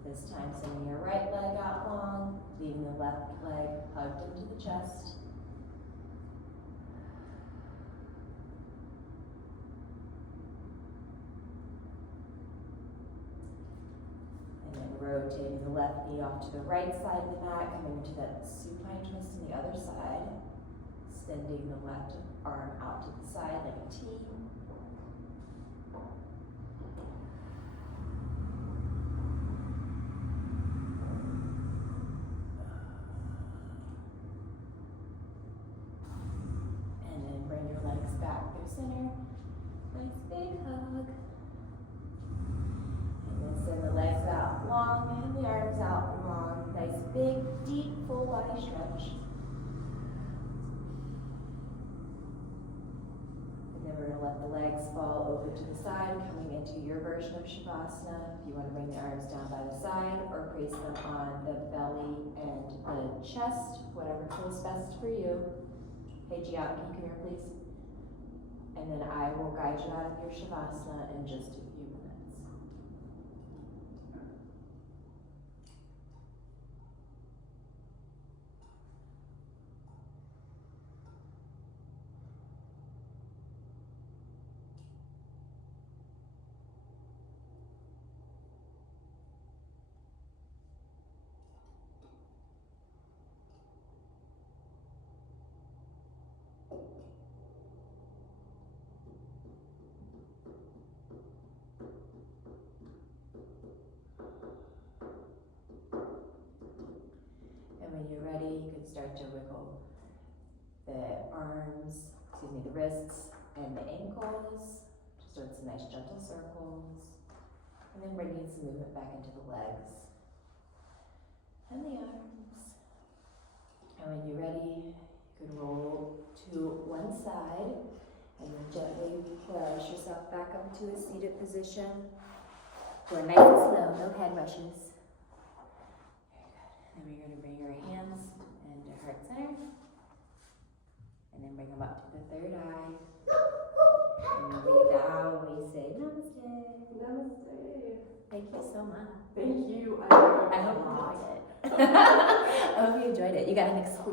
This time sending your right leg out long, leaving the left leg hugged into the chest. And then rotating the left knee off to the right side of the mat, coming into that supine twist on the other side. Extending the left arm out to the side like a T. And then bring your legs back through center. Nice big hug. And then send the legs out long and the arms out long. Nice big, deep, full body stretch. And then we're going to let the legs fall over to the side, coming into your version of Shavasana. If you want to bring the arms down by the side or place them on the belly and the chest, whatever feels best for you. Hey Gianna, can you come here please? And then I will guide you out of your Shavasana in just a few minutes. And when you're ready, you can start to wiggle the arms, the wrists and the ankles. Just doing some nice gentle circles. And then bringing some movement back into the legs and the arms. And when you're ready, you can roll to one side and then gently push yourself back up to a seated position. Go nice and slow, no head rushes. Very good. And then we're going to bring your hands into heart center. And then bring them up to the third eye. And when we bow, we say namaste. Namaste. Thank you so much. Thank you. I hope you enjoyed it. I hope you enjoyed it. You got an exclusive